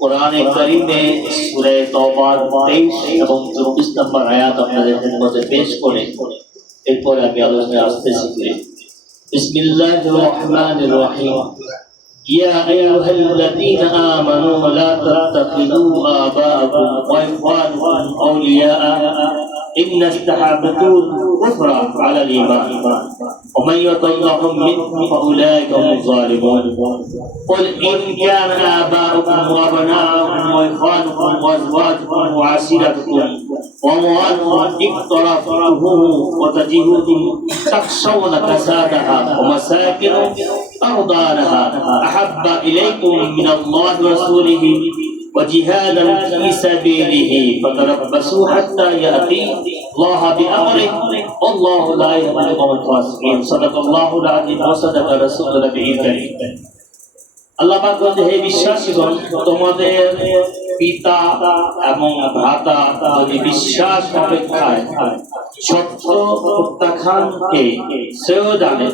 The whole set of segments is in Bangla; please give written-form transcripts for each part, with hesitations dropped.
কোরআনে কারীমে সূরা তওবার 23 এবং 24 নম্বর আয়াত আপনাদের সামনে পেশ করে এরপর আমি আলোচনায় আসতেছি। বিসমিল্লাহির রহমানির রহিম। ইয়া আইয়ুহাল্লাযীনা আমানু লা তাত্তাখিযু আবাআকুম ওয়া ইখওয়ানাকুম আউলিয়া إن استحبوا الكفر على الإيمان ومن يطلقهم منكم فأولئك هم الظالمون قل إن كان آباؤكم وأبناؤكم وإخوانكم وأزواجكم وعشيرتكم وأموال اقترفتموه وتجارة تخشون كسادها ومساكن ترضونها أحب إليكم من الله ورسوله وجهادا في سبيله فتربصوا حتى يأتي الله بأمره والله لا يهدي القوم الفاسقين صدق الله العظيم وصدق رسوله النبي الكريم। আল্লাহ পাক বলেন, হে বিশ্বাসীগণ, তোমাদের পিতা এবং ভ্রাতা যদি বিশ্বাস অপেক্ষায় সত্য প্রত্যাখ্যানকে শ্রেয় জানে,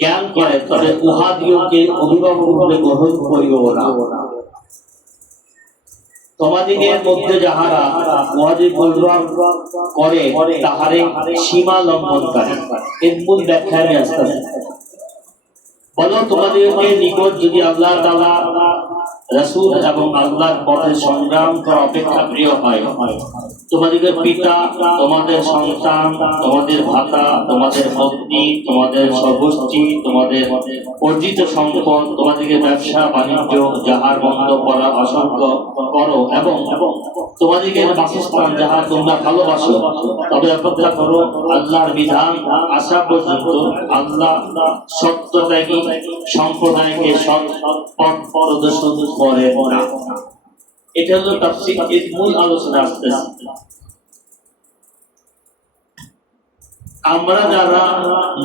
জ্ঞান করে, তবে উহাদিওকে অভিভাবক রূপে গ্রহণ করিও না। তোমাদিগের মধ্যে যাহারা উহাদি পরিগ্রহ করে তাহারে সীমা লঙ্ঘনকারী। এর মূল ব্যাখ্যা আমি আসতেছি। বলো, তোমাদেরকে নিকট যদি আল্লাহ তাআলা, রাসূল এবং আল্লাহর পথে সংগ্রাম করা অপেক্ষা প্রিয় হয়, তোমাদের পিতা, তোমাদের সন্তান, তোমাদের ভাতা, তোমাদের পত্নী, তোমাদের সর্বস্ত্রী, তোমাদের অর্জিত সম্পদ, তোমাদের ব্যবসা বাণিজ্য যাহার বন্ধ করা অসংখ্য করো এবং তোমাদের বাসস্থান যাহা তোমরা ভালোবাসো, তবে অপেক্ষা করো আল্লাহর বিধান আসা পর্যন্ত। আল্লাহ সত্যত্যাগী সম্প্রদায়কে সৎ পথ প্রদর্শন করে না। এটা হলো তাফসীরের মূল আলোচনা আসতেছে। আমরা যারা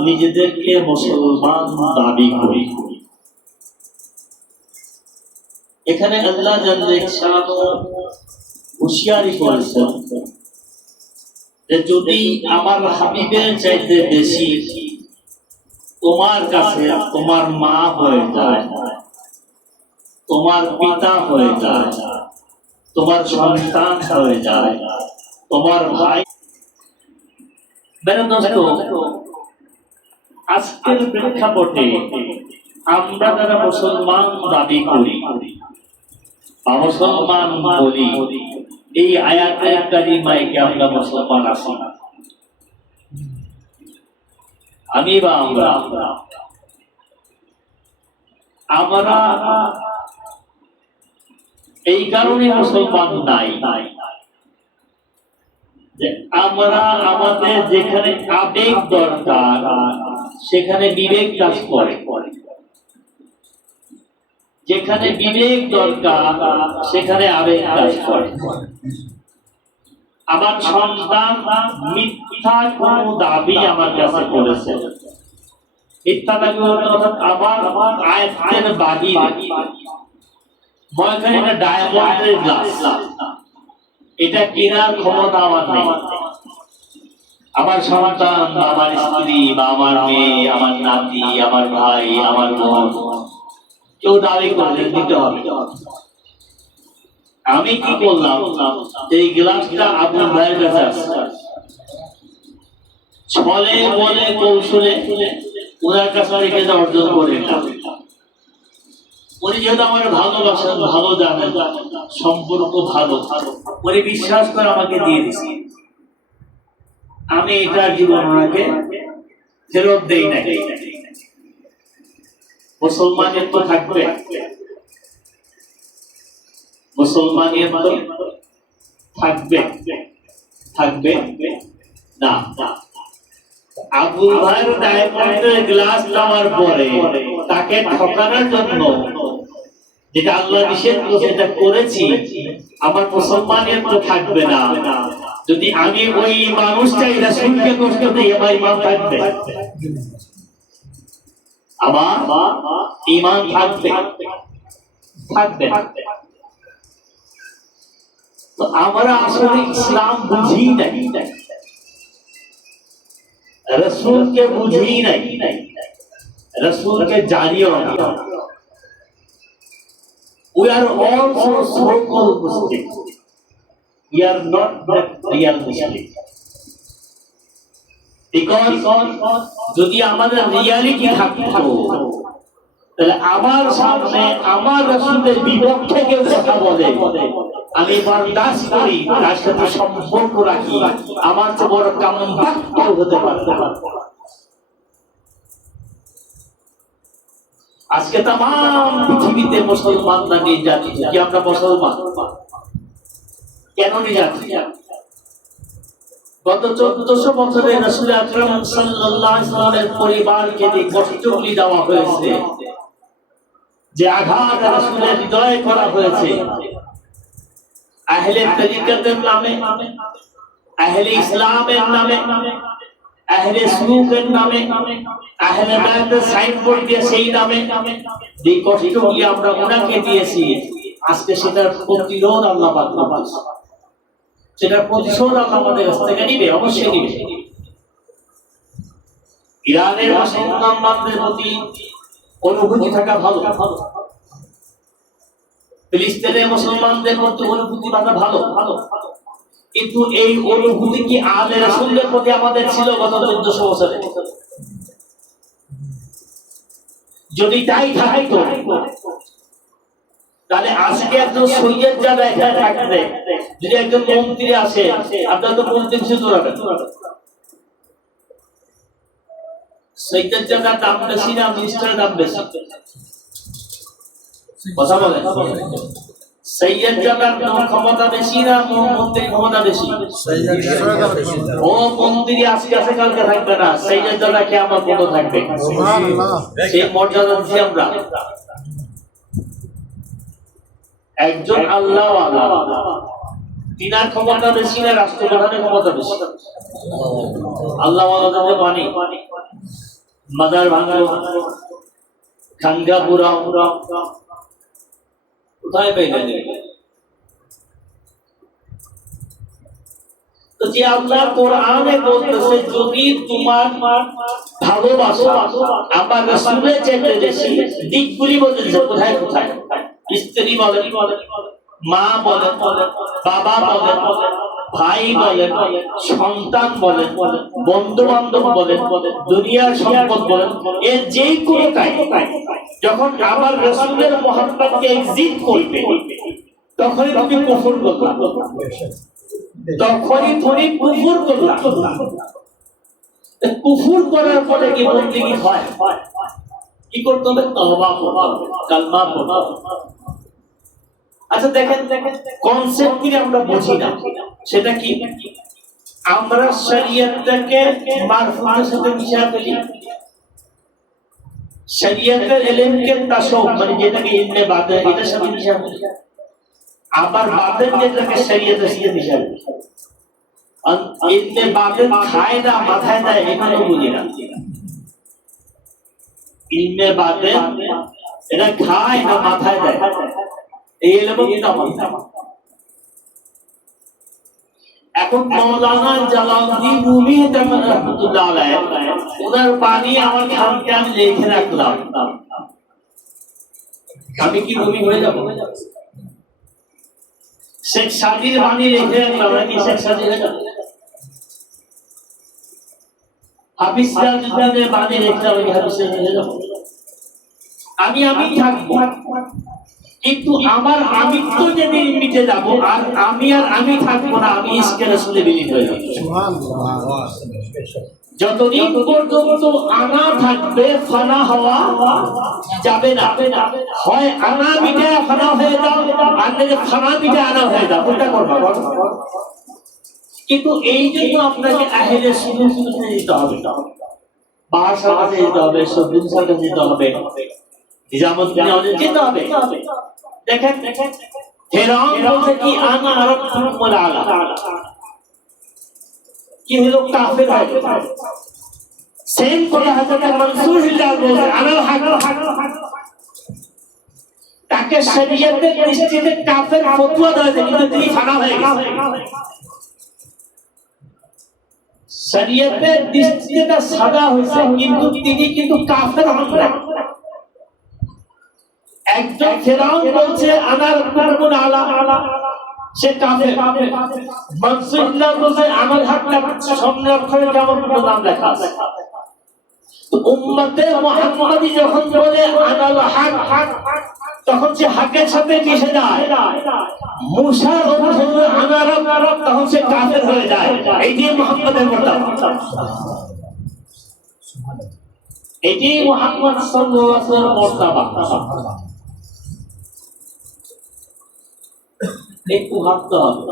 নিজেদেরকে মুসলমান দাবি করি, এখানে আল্লাহ জাল্লে শাআনহু হুঁশিয়ারি করেছেন যে যদি আমার হাবিবের চাইতে বেশি তোমার কাছে তোমার মা হয়ে যায়, তোমার পিতা হয়ে যায়, তোমার সন্তান হয়ে যায়, তোমার ভাই। আজকের প্রেক্ষাপটে আমরা যারা মুসলমান দাবি করি বা মুসলমান বলি, এই আয়াতের কারিমায় কি আমরা মুসলমান আছি? আমি বা আমরা এই কারণে মুসলমান নাই যে আমরা আমাদের যেখানে আবেগ দরকার সেখানে বিবেক কাজ করে, যেখানে বিবেক দরকার সেখানে আবেগ কাজ করে। আমার সন্তান মিথ্যা কোন দাবি আমার কাছে করেছে, মিথ্যা দাবি অর্থাৎ আমার আয়াতের বাহিরে, মনে করেন ডায়মন্ডের গ্লাস, এটা কেনার ক্ষমতা আমার নেই। আমার সন্তান বা আমার স্ত্রী বা আমার মেয়ে, আমার নাতি, আমার ভাই, আমার বোন কেউ দাবি করলে দিতে হবে। আমি কি করলাম, এই গ্লাসটা আপনার ভাইয়ের কাছে আসছে, ছলে বলে কৌশলে ওনার কাছ থেকে অর্জন করে না। উনি যেহেতু আমার ভালোবাসেন, ভালো জানেন, সম্পর্ক ভালো, উনি বিশ্বাস করে আমাকে দিয়ে দিচ্ছি। আমি এটা জীবন ওনাকে ফেরত দেই না। মুসলমানের তো থাকবে, মুসলমানের তো থাকবে থাকবে না। আবু ভাইয়ের ডায়মন্ডের গ্লাস নেওয়ার পরে তাকে ঠকানোর জন্য যেটা আল্লাহ নিষেধ করেছে সেটা করেছি, আমার মুসলমানের তো থাকবে না। যদি আমি ওই মানুষটাই রাসূলকে কষ্ট দিই, আমার ঈমান থাকবে, আমার ঈমান থাকবে থাকবে। তো আমরা আসলে ইসলাম বুঝি নাই, রাসূলকে বুঝি নাই, রাসূলকে জানিও না। We are also so-called Muslims. We are not the real Muslims. Because যদি আমাদের রিয়ালিটি থাকতো তাহলে আমার সামনে আমার রাসূলের বিপক্ষে কেউ কথা বলে আমি বরদাস্ত করি, তার সাথে সম্পর্ক রাখি, আমার চেয়ে বড় কামবাক কেউ হতে পারবে না। আজকে তাম পৃথিবীতে মুসলমানরা নির্যাতিত। কি আমরা মুসলমান? কেন নির্যাতিত? গত 1400 বছরে রাসূল আকরাম সাল্লাল্লাহু আলাইহি ওয়াসাল্লামের পরিবারকে যে কষ্টগুলি দেওয়া হয়েছে, যে আঘাত রাসূলের হৃদয়ে করা হয়েছে, আহলে তরিকতের নামে, আহলে ইসলামের নামে, আহলে সুলুকের নামে, আহলে বায়াতের সাইনবোর্ড দিয়ে সেই নামে যে কষ্টগুলি আমরা ওনাকে দিয়েছি, আজকে সেটার প্রতিরোধ আল্লাহ পাক করছে। সেটার প্রতিশোধ আল্লাহ আমাদের কাছ থেকে নিবে, অবশ্যই নিবে। ইরানের মুসলমানদের প্রতি অনুভূতি থাকা ভালো, ফিলিস্তিনের মুসলমানদের প্রতি অনুভূতি থাকা ভালো, কিন্তু এই অনুভূতি কি আহলে রাসূলের প্রতি আমাদের ছিল গত 1400 বছরে? যদি তাই থাকতো তাহলে আজকে একজন সৈয়দ যারা এখানে থাকবে, যদি একজন মন্ত্রী আসে, আপনারা তো মন্ত্রী কিছু দৌড়াবেন। সৈয়দ যারা দাম বেশি না মিনিস্টারের দাম বেশি? কথা বলেন। সৈয়দ যারা ক্ষমতা বেশি না মন্ত্রীর ক্ষমতা বেশি? ও মন্ত্রী আজকে আছে কালকে থাকবে না, সৈয়দ যারা কিয়ামত পর্যন্ত থাকবে। সেই মর্যাদা দিচ্ছি আমরা। একজন আল্লাহ তিনার ক্ষমতা বেশি না রাষ্ট্রপ্রধানের ক্ষমতা বেশি? আল্লাহ মানি মাদার ভাঙা, খানগা পুরা, কোথায় পাইলেন? তো যে আল্লাহ কোরআনে বলতেছে যদি তোমার ভালোবাসা আমার রাসূলের চেয়ে বেশি, দিকগুলি বলতেছে কোথায় কোথায়? স্ত্রী বলেন, মা বলেন, বাবা বলেন, ভাই বলেন, সন্তান বলেন, বন্ধু বান্ধব বলেন, দুনিয়ার সম্পদ বলেন, এর যে কোনোটাই যখন আমার রাসূলের মহব্বতকে এক্সিট করবে তখনই তুমি কুফর করলা, তখনই তুমি কুফর করলা। কুফর করার পরে কি বলতে কি হয়? কি করতে হবে? তওবা করতে হবে, কালমা পড়তে হবে। আচ্ছা দেখেন, কনসেপ্ট কি আমরা বুঝি না, সেটা কি? আমরা শরীয়তকে মারফুতের সাথে মিশিয়ে ফেলি। শরীয়তের ইলমকে তাসাউফ মানে যেটাকে ইলমে বাতিন, এটার সাথে মিশিয়ে ফেলি। আবার বাতিন যেটাকে শরীয়তের সাথে মিশিয়ে ফেলি। ইলমে বাতিন খায় না মাথায় দেয়, এটাও বুঝি না। ইলমে বাতিন এটা খায় না মাথায় দেয়, এই ইলম কিন্তু আমাদের। এখন মাওলানা জালালউদ্দিন রুমি রাহমাতুল্লাহ আলাইহি ওনার বাণী আমার খামকে আমি লিখে রাখলাম। আমি কি রুমি হয়ে যাব? শেখ সাদির বাণী লিখে রাখলাম, নাকি শেখ সাদি হয়ে যাব? হাফিজ সিরাজউদ্দৌলার বাণী লিখলাম, নাকি হাফিজ হয়ে যাব? আমি থাকবো, কিন্তু আমার আমিত্ব যেদিন মিটে যাব আর আমি থাকবো না, আমি ইশকে রাসূলে বিলীন হয়ে যাব। যতদিন পর্যন্ত আনা থাকবে ফানা হওয়া যাবে না। হয় আনা মিটে ফানা হয়ে যাও, আর নইলে ফানা মিটে আনা হয়ে যাও, কোনটা করবা? কিন্তু এই জন্য আপনাকে আহলে সুন্নাহ নিতে হবে, বাসার কাছে যেতে হবে, সবুজ কাছে যেতে হবে, নিজামুদ্দিন আউলিয়া যেতে হবে। দেখেন ফেরাউন বলছে কি আনা রাব্বুকুল আলা, কি হলো? কাফের হয়ে গেল। সেম কথা হযরত মনসুর হিল্লাহ বলছে আনাল হক, তাকে শরীয়তের দৃষ্টিতে কাফের ফতোয়া দেওয়া হয়েছে, কিন্তু তিনি ফানা হয়ে গেছে। শরীয়তের দৃষ্টিতে সাদা হয়েছে, কিন্তু তিনি কাফের হন না। একজন ফেরাউন বলছে আনা রাব্বুকুল আলা, সে কাফের। মানসুল্লাহ বলছে আমার হাতটা সামনে অক্ষরে কেমন নাম লেখা আছে। তো উম্মতে মুহাম্মাদি যখন বলে আনাল হক, তখন সে হকের সাথে মিশে যায়। মুসা বলে আনা রাব্ব, তখন সে কাফের হয়ে যায়। এটি মুহাম্মাদের মর্যাদা, এটি মুহাম্মদ সাল্লাল্লাহু আলাইহি ওয়াসাল্লামের মর্যাদা। একটু ভাবতে হবে,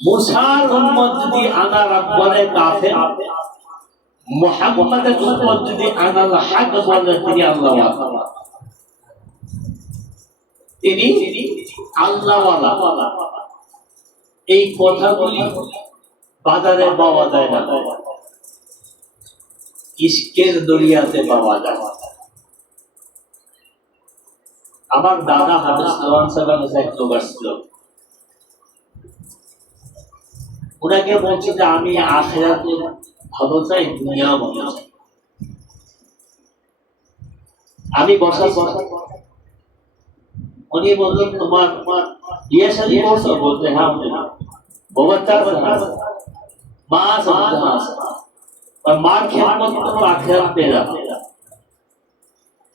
মুসার উম্মত যদি আনা রাব্ব বলে কাফের, মুহাম্মাদের উম্মত যদি আনাল হক বলে তিনি আল্লাহ ওয়ালা, তিনি আল্লাহ ওয়ালা। এই কথাগুলি বাজারে পাওয়া যায় না, ইশকের দরিয়াতে পাওয়া যায়। আমার দাদা হাফেজ নোমান সাহেবের এক লোক আসছিল, ওনাকে বলছি যে আমি আখিরাতে ভালো চাই, দুনিয়া ভালো চাই। আমি বসার পর উনি বললেন তোমার বিয়ে শাদী করছো? বলতে হ্যাঁ। বাচ্চা মা আছে, মার খেদমত করো, আখিরাত পেয়ে যাবে।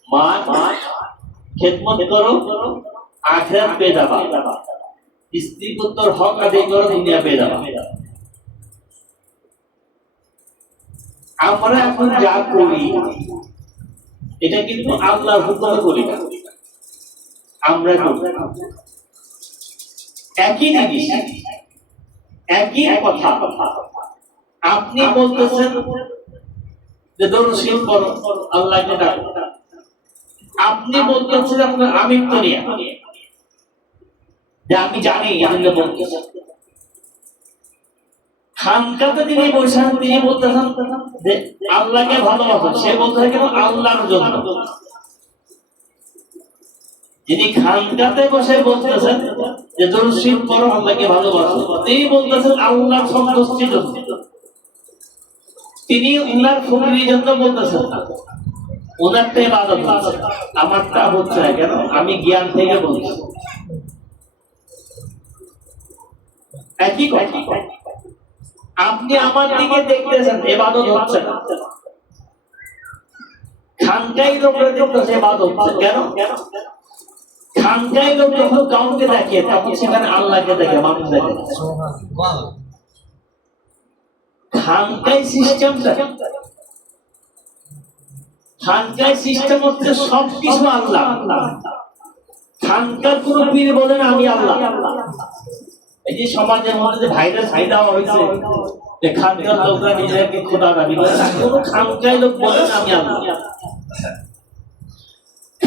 মা খেদমত করো, আখিরাত পেয়ে যাবা। স্ত্রী পুত্র হক আদায় করো, দুনিয়া পেয়ে যাবা। আমরা এখন যা করি এটা কিন্তু আল্লাহর হুকুমে করি না, আমরা একই জিনিস, একই কথা। আপনি বলতেছেন যে দরুদ শরীফ পড়ো, আল্লাহকে ডাকো। আপনি বলতেছেন আপনার আমিত্ব নিয়ে, যে আমি জানি এজন্য বলতেছি। খানকাতে তিনি বৈশাখ, তিনি বলতেছেন যে আল্লাহকে ভালোবাসেন, সে বলতেছে কেন আল্লাহর জন্য। যিনি খানকাতে বসে বলতেছেন যে দরুদ শরীফ পড়ো, আল্লাহকে ভালোবাসো, তিনি বলতেছেন আল্লাহর সন্তুষ্টির জন্য। তিনি উনার ফকিরের জন্য বলতেছেন না, উনারটা ইবাদত হচ্ছে, আমারটা হচ্ছে না। কেন? আমি জ্ঞান থেকে বলছি। একই কথা, আপনি আমার দিকে দেখতেছেন, ইবাদত হচ্ছে না। খানকাই লোকরা দেখতেছে, ইবাদত হচ্ছে। কেন? খানকাই লোক যখন কাউকে দেখে তখন সেখানে আল্লাহকে দেখে, মানুষ দেখে। খানকাই সিস্টেমটা, খানকাই সিস্টেম হচ্ছে সবকিছু আল্লাহ। খানকার কোন পীর বলেন আমি আল্লাহ। এই যে সমাজের মধ্যে যে ভাইরাস দেওয়া হয়েছে যে খানকার লোকরা নিজেকে খোদা দাবি করে, কোন খানকাই লোক বলেন আমি আল্লাহ।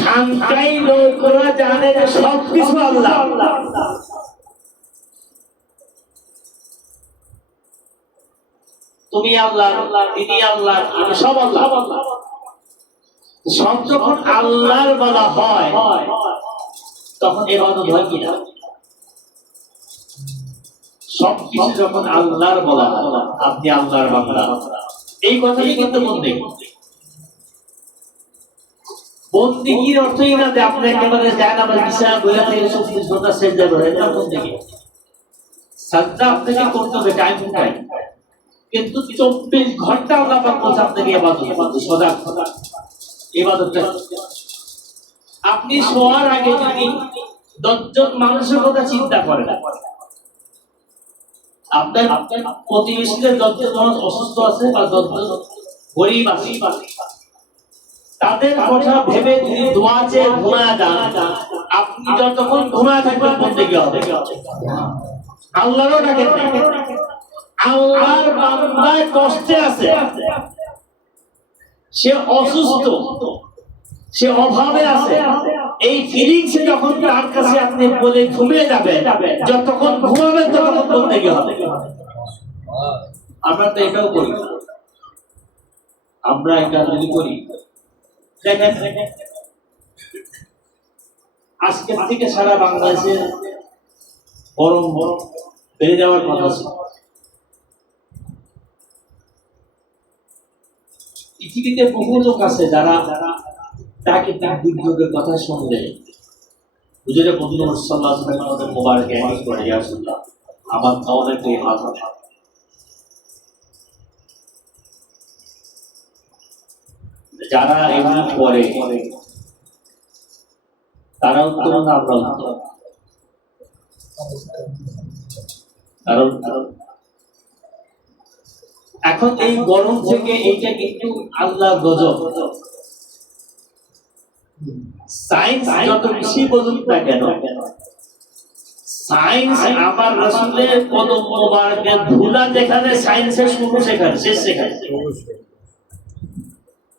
খানকাই লোকরা জানে যে সবকিছু আল্লাহ। তুমি আল্লাহ, তিনি আল্লাহ, আমি সব আল্লাহ। সব যখন আল্লাহর বলা হয় তখন ইবাদত হয় কিনা? সবকিছু যখন আল্লাহর বলা হয়, আপনি আল্লাহর বান্দা, এই কথাই কিন্তু বন্দেগীর অর্থই না যে আপনি একেবারে যায় না বিছানা বইয়া থেকে 24 ঘন্টা সেজদা করেন, না বন্দেগী। সাজদা আপনাকে করতে হবে টাইম টু টাইম, কিন্তু 24 ঘন্টা আল্লাহ পাক বলছে আপনাকে ইবাদত করতে, সদা ইবাদতটা। আপনি শোয়ার আগে যদি 10 জন মানুষের কথা চিন্তা করেন, আপনার প্রতিবেশীদের 10 জন মানুষ অসুস্থ আছে বা 10 জন গরিব আছে, তাদের কথা ভেবে যদি দোয়া চেয়ে ঘুমায় যান, আপনি যতক্ষণ ঘুমায় থাকবেন বন্দেগী হবে। আল্লাহরও ডাকেন, আল্লাহর বান্দা কষ্টে আছে, সে অসুস্থ, সে অভাবে আছে, এই ফিলিংস যখন তার কাছে আপনি বলে ঘুমিয়ে যাবে, যতক্ষণ ঘুমাবেন ততক্ষণ বন্দেগী হবে। আমরা তো এটাও করি, আমরা এটা যদি করি, দেখেন আজকের থেকে সারা বাংলাদেশে গরম বেড়ে যাওয়ার কথা ছিল। পৃথিবীতে বহু লোক আছে যারা তাকে তার দুর্যোগের কথা শুনলে হুজুরে বন্ধু সাল্লাল্লাহু আলাইহি ওয়াসাল্লাম মোবারক এমনি করে ইয়া রাসূলুল্লাহ আমার কওমের তো এই হাল হবে। যারা এমনি করে তারা উত্তম না আমরা উত্তম, কারণ এখন এই গরম থেকে এইটা কিন্তু আল্লাহর গজব। সায়েন্স যত বেশি বলুন না কেন, সায়েন্স আমার রাসূলের কদম মোবারকের ধুলা যেখানে সায়েন্সের শুরু সেখানে শেষ সেখানে,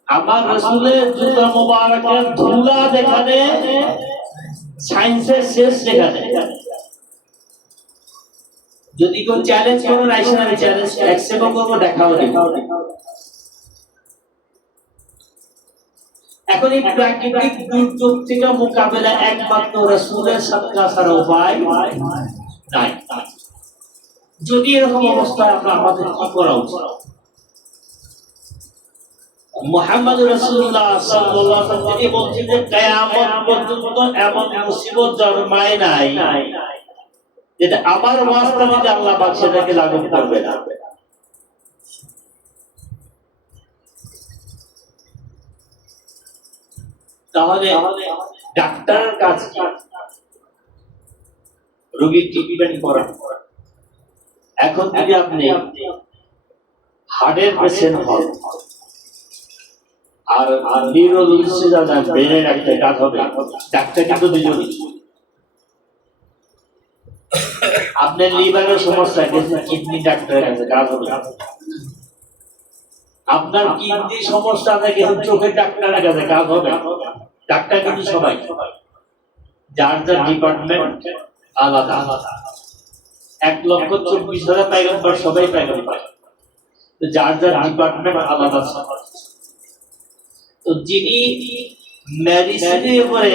আমার রাসূলের জুতা মোবারকের ধুলা যেখানে সায়েন্সের শেষ সেখানে। যদি কেউ চ্যালেঞ্জ করেন আইসা আমি চ্যালেঞ্জ অ্যাকসেপ্ট করবো, দেখাও দেখাও। এখন এই প্রাকৃতিক দুর্যোগ থেকে মোকাবেলা একমাত্র রাসূলের সাদকা ছাড়া উপায় নাই। যদি এরকম অবস্থায় আমরা আমাদের কি করা উচিত? মুহাম্মদ রাসূলুল্লাহ সাল্লাল্লাহু আলাইহি ওয়াসাল্লাম তিনি বলছেন যে কিয়ামত পর্যন্ত এমন মুসিবত জন্মায় নাই যেটা আমার ওয়াস্তাতে আল্লাহ পাক সেটাকে লাগু করবে না। তাহলে ডাক্তারের কাজ কি? রোগীর ট্রিটমেন্ট করা। এখন যদি আপনি হার্টের পেশেন্ট হন আর নিউরোলজিস্টে যান, ব্রেনের একটা কাজ হবে, ডাক্তার কিন্তু দুজনই। আপনার লিভারের সমস্যা গেছে কিডনি ডাক্তারের কাছে কাজ হবে, আপনার কিডনি সমস্যা থেকে চোখের ডাক্তারের কাছে কাজ হবে। ডাক্তার কিন্তু সবাই, যার যার ডিপার্টমেন্ট আলাদা আলাদা। 1,24,000 পয়গম্বর সবাই পয়গম্বর, তো যার যার ডিপার্টমেন্ট আলাদা। তো যিনি মেডিসিনের উপরে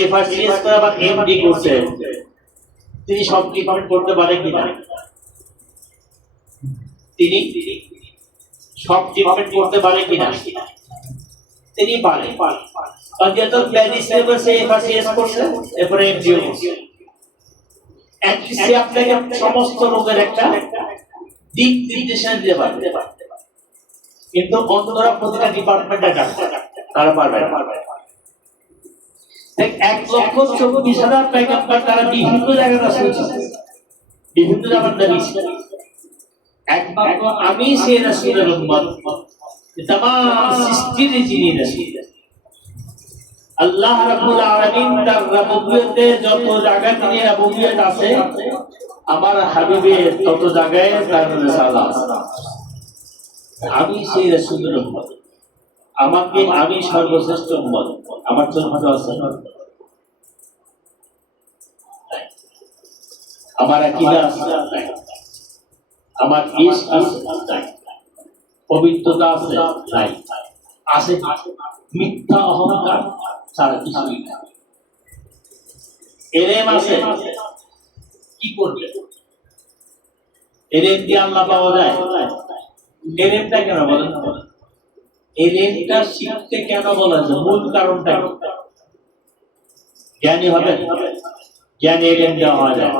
এফআরসিএস করে বা এমডি করছে তিনি সব ডিপার্টমেন্ট করতে পারে কিনা? তিনি সব ডিপার্টমেন্ট করতে পারে কিনা? তিনি পারে। কারণ যেহেতু মেডিসিনের উপরে সে এফআরসিএস করছে, এরপরে এমডিও করছে, সে আপনাকে সমস্ত রোগের একটা দিক নির্দেশনা দিতে পারবে। কিন্তু অন্যরা প্রতিটা ডিপার্টমেন্টের ডাক্তার, তারা পারবে না। 1,24,000 পয়গম্বর তারা বিভিন্ন জায়গায় শুনছে, বিভিন্ন জায়গার নবী। একমাত্র আমি সেই রাসূলের উম্মত, तमाम সৃষ্টির যিনি রাসূল। আল্লাহ রাব্বুল আলামিন তার রুবুবিয়তে যত জায়গায় তিনি রুবুবিয়ত আছে, আমার হাবিবের তত জায়গায় তার রিসালাত আছে। আমি সেই রাসূলের উম্মত, আমাকে আমি সর্বশ্রেষ্ঠ উম্মত, আমার চরিত্র আছে, আমার আকীদা আছে, আমার ইশক আছে, পবিত্রতা আছে, নাই আছে মিথ্যা অহংকার ছাড়া কিছুই না। এলেম আছে, কি করবে? এলেম দিয়ে আল্লাহ পাওয়া যায়? এলেমটা কেন বলেন? এলেমটা শিখতে কেন বলা যায়? মূল কারণটা জ্ঞানী হবে, জ্ঞানী এলেম দেওয়া হয় যায়।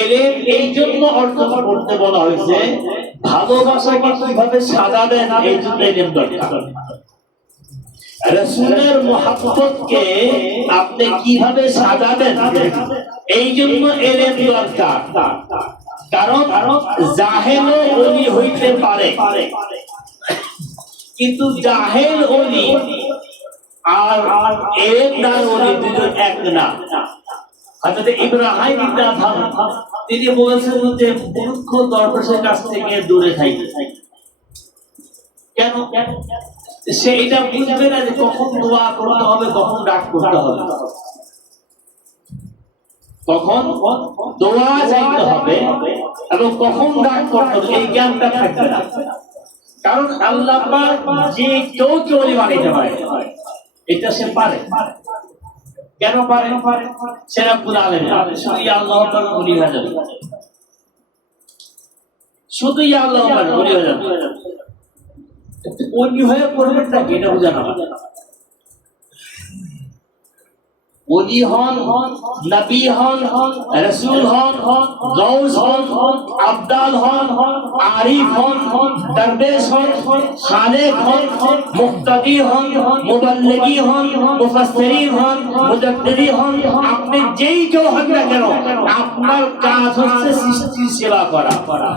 এলেম এই জন্য অর্জন করতে বলা হয়েছে, ভালোবাসাকে কিভাবে সাজাবেন এই জন্য এলেম দরকার। রাসূলের মুহাব্বতকে আপনি কিভাবে সাজাবেন এই জন্য এলেম দরকার। কারণ জাহেলও ওলি হইতে পারে, কিন্তু জাহেল ওলি আর এলেমদার ওলি দুজন এক না। হযরত ইব্রাহিম ইবনে আদহাম তিনি বলেছেন যে মূর্খ দরবেশের কাছ থেকে দূরে থাকতে। কেন? সে এটা বুঝবে না যে কখন দোয়া করতে হবে, কখন ডাক করতে হবে, কখন দোয়া চাইতে হবে এবং কখন ডাক করতে হবে, এই জ্ঞানটা থাকবে না। কারণ আল্লাহ পাক যে কেউ ওলি বানাইতে পারে, এটা সে পারে। কেন পারে? সে রব্বুল আলামিন, শুধুই আল্লাহ পাক ওলি হয়ে যাবে, শুধুই আল্লাহ পাক ওলি হয়ে যাবে। ওলি হয়ে পড়বেনটা কি এটা বোঝানো। ওলি হন, নবী হন, রাসূল হন, গাউস হন, আবদাল হন, আরিফ হন, দরবেশ হন, খালেক হন, মুক্তাদি হন, মুবাল্লিগি হন, মুফাসসিরিন হন, মুজাদ্দিদি হন, আপনি যেই কেউ হন না কেন, আপনার কাজ হচ্ছে সৃষ্টির সেবা করা।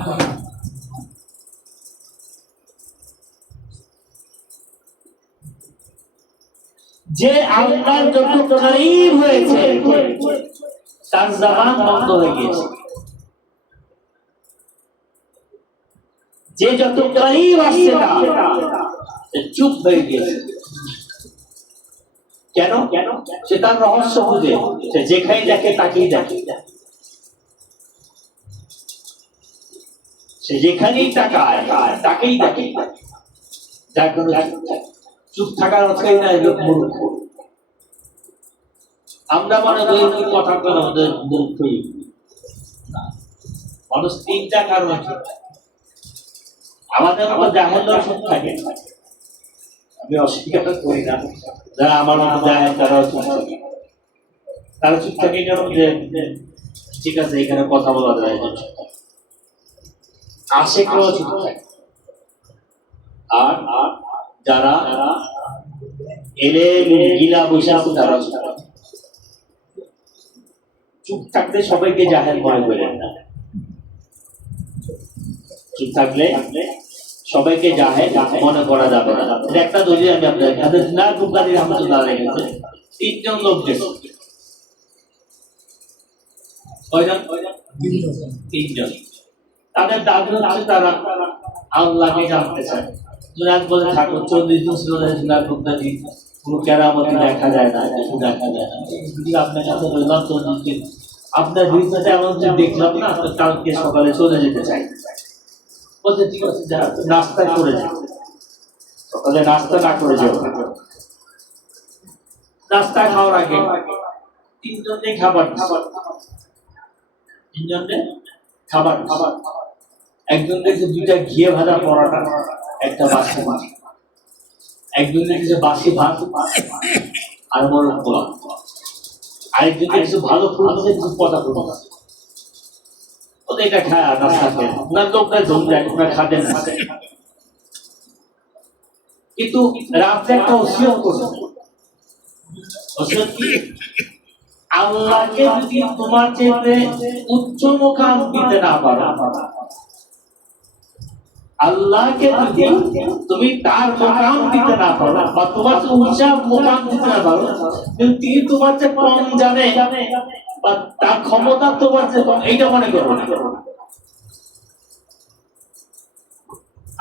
যে আল্লাহর যত করিব হয়েছে তার জবান বন্ধ হয়ে গেছে, যে যত করিব আসছে না চুপ হয়ে গেছে। কেন? সে তার রহস্য বুঝে, সে যেখানে দেখে তাকেই দেখে, সে যেখানেই তাকায় তাকেই দেখে। যার কোনো চুপ থাকার অর্থই নাই লোক মূর্খ। আমরা মনে করি কি কথা বলে আমাদের মূর্খই। মানুষ তিনটা কারণ আছে আমাদের মতো জাহেলরা চুপ থাকে। আমি অস্বীকার করি না, যারা আমার মতো জাহেল তারাও চুপ থাকে। তারা চুপ থাকে কারণ যে ঠিক আছে এখানে কথা বলা যায়, আশেকরাও চুপ থাকে। আর যারা গিলা বৈশাখ তারা চুপ থাকলে সবাইকে জাহেল মনে করেন না। চুপ থাকলে সবাইকে জাহেল মনে করা যাবে না। একটা দলিল আমি আপনাদের না বুখারী রাহমাতুল্লাহ আলাইহি গেছে, তিনজন লোক গেছে। কয়জন? তিনজন। তাদের দাবি হচ্ছে তারা আল্লাহকে জানতে চায়। জুনায়েদ বলে থাকো 40 বছর ধরে জুনায়েদ বুখারী কোনো কেরামতি দেখা যায় না, কিছু দেখা যায় না। যদি আপনার কাছে বললাম তো আপনার ভিতরে এমন যে দেখলাম না, কালকে সকালে চলে যেতে চাই। বলতে ঠিক আছে, যা নাস্তা করে যাও, সকালে নাস্তা না করে যাও। নাস্তা খাওয়ার আগে তিনজনে খাবার, তিনজনে খাবার। একজন দেখছে দুইটা ঘিয়ে ভাজা পরোটা, একটা বাসি মাছ। একজন দেখছে বাসি ভাত আর মোরগ পোলাও। আরেকজন দেখছে ভালো ফুল আছে, কিছু পচা ফুল আছে। ওদের এটা খায় আর নাস্তা খেয়ে ওনার লোকটা জম যায়, ওনার খাদেন না। কিন্তু রাত্রে একটা ওসিয়ত করছে। ওসিয়ত কি? আল্লাহকে যদি তোমার চেয়ে উচ্চ মুকাম দিতে না পারো, আল্লাহকে যদি তুমি তার মুকাম দিতে না পারো বা তোমার চেয়ে উচ্চ মুকাম দিতে না পারো, কিন্তু তিনি তোমার চেয়ে কম জানে বা তার ক্ষমতা তোমার চেয়ে কম, এইটা মনে করো না।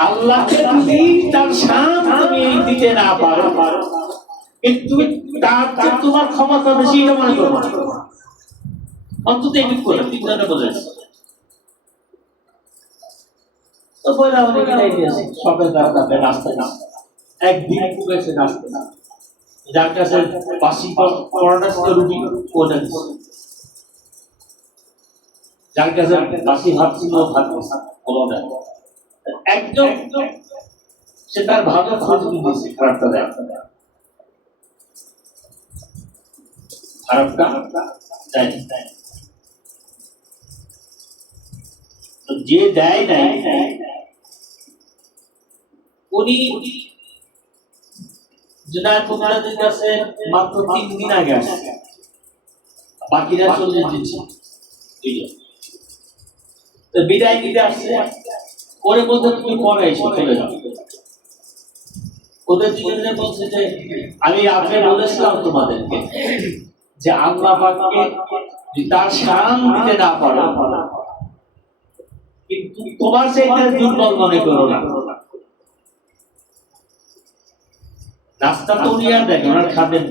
আল্লাহকে যদি তার শান তুমি দিতে না পারো, কিন্তু তার চেয়ে তোমার ক্ষমতা বেশি, এটা মনে করো না। অন্তত এমনি করে তিনজনে বলেছে। তো বইলা অনেক এটাই দিয়েছে, সবের দাঁড়াবে নাস্তা না, একদিন পুকেছে নাস্তা না। যার কাছে বাসি পরোটা ছিল, রুটি ওটা দিচ্ছে। যার কাছে বাসি ভাত ছিল, ভাত বলো না। একদম সে তার ভালো খোঁজ দিয়েছে, খারাপটা দেয়, খারাপটা দেয়। যে দেয় নাই উনি জুনায়েদ বুখারীর কাছে মাত্র 3 দিন আগে আসছে, বাকিরা 40 দিন ছিল। তো বিদায় দিতে আসছে, পরে বলতে তুমি পরে এসে চলে যাও। ওদের দুজনে বলছে যে আমি আগে বলেছিলাম তোমাদেরকে যে আল্লাহ পাককে তার শান দিতে না পারো, কিন্তু তোমার চাইতে দুর্বল মনে করো না। নাস্তা তো উনি আর দেখেন, ওনার খাদেন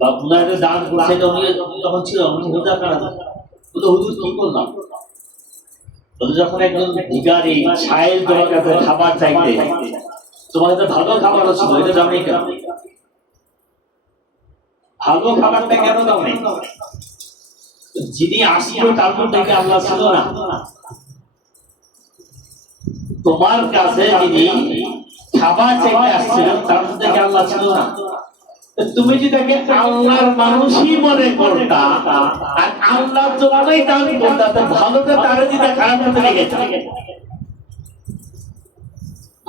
বা উনার দান করছে, উনি যখন ছিল উনি হুজুর কারা বলে হুজুর কি করলাম। যখন একজন ভিখারি ছায়ের তোমার কাছে খাবার চাইতে, তোমার কাছে ভালো খাবারও ছিল, এটা দাও নেই কেন? ভালো খাবারটা কেন দাও নেই? যিনি আসলো তার মধ্যে কি আল্লাহ ছিল না? তোমার কাছে যিনি খাবার চাইতে আসছিলেন তার মধ্যে কি আল্লাহ ছিল না? তুমি যদি তাকে আল্লাহর মানুষই মনে করতা আর আল্লাহর জন্যই দান করতা, তো ভালোটা তারা দিতে খারাপ হতে লেগেছে,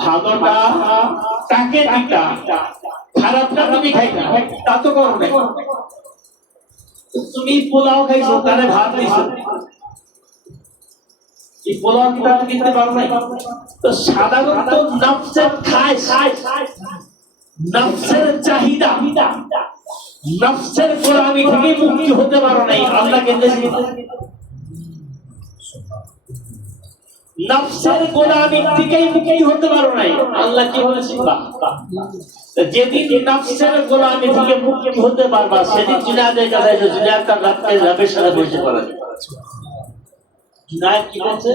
ভালোটা তাকে দিতা, খারাপটা তুমি খাইতা, তা তো করো না। তুমি পোলাও খাইছো, তারে ভাত দিছো, এই পোলাও কি তাকে দিতে পারো না? তো সাধারণত নফসের খায়, নফসের চাহিদা, নফসের গোলামি থেকে মুক্তি হতে পারো নাই। আল্লাহ কেঁদেছে, নফসের গোলামি থেকে মুক্তি হতে পারো নাই। আল্লাহ কি বলেছে? যেদিন নফসের গোলামি থেকে মুক্তি হতে পারবা, সেদিন জিনাদের কাছে জিনাদ তার রাতকে রাবের সাথে বসে করা যাবে। জিনাদ কি বলছে?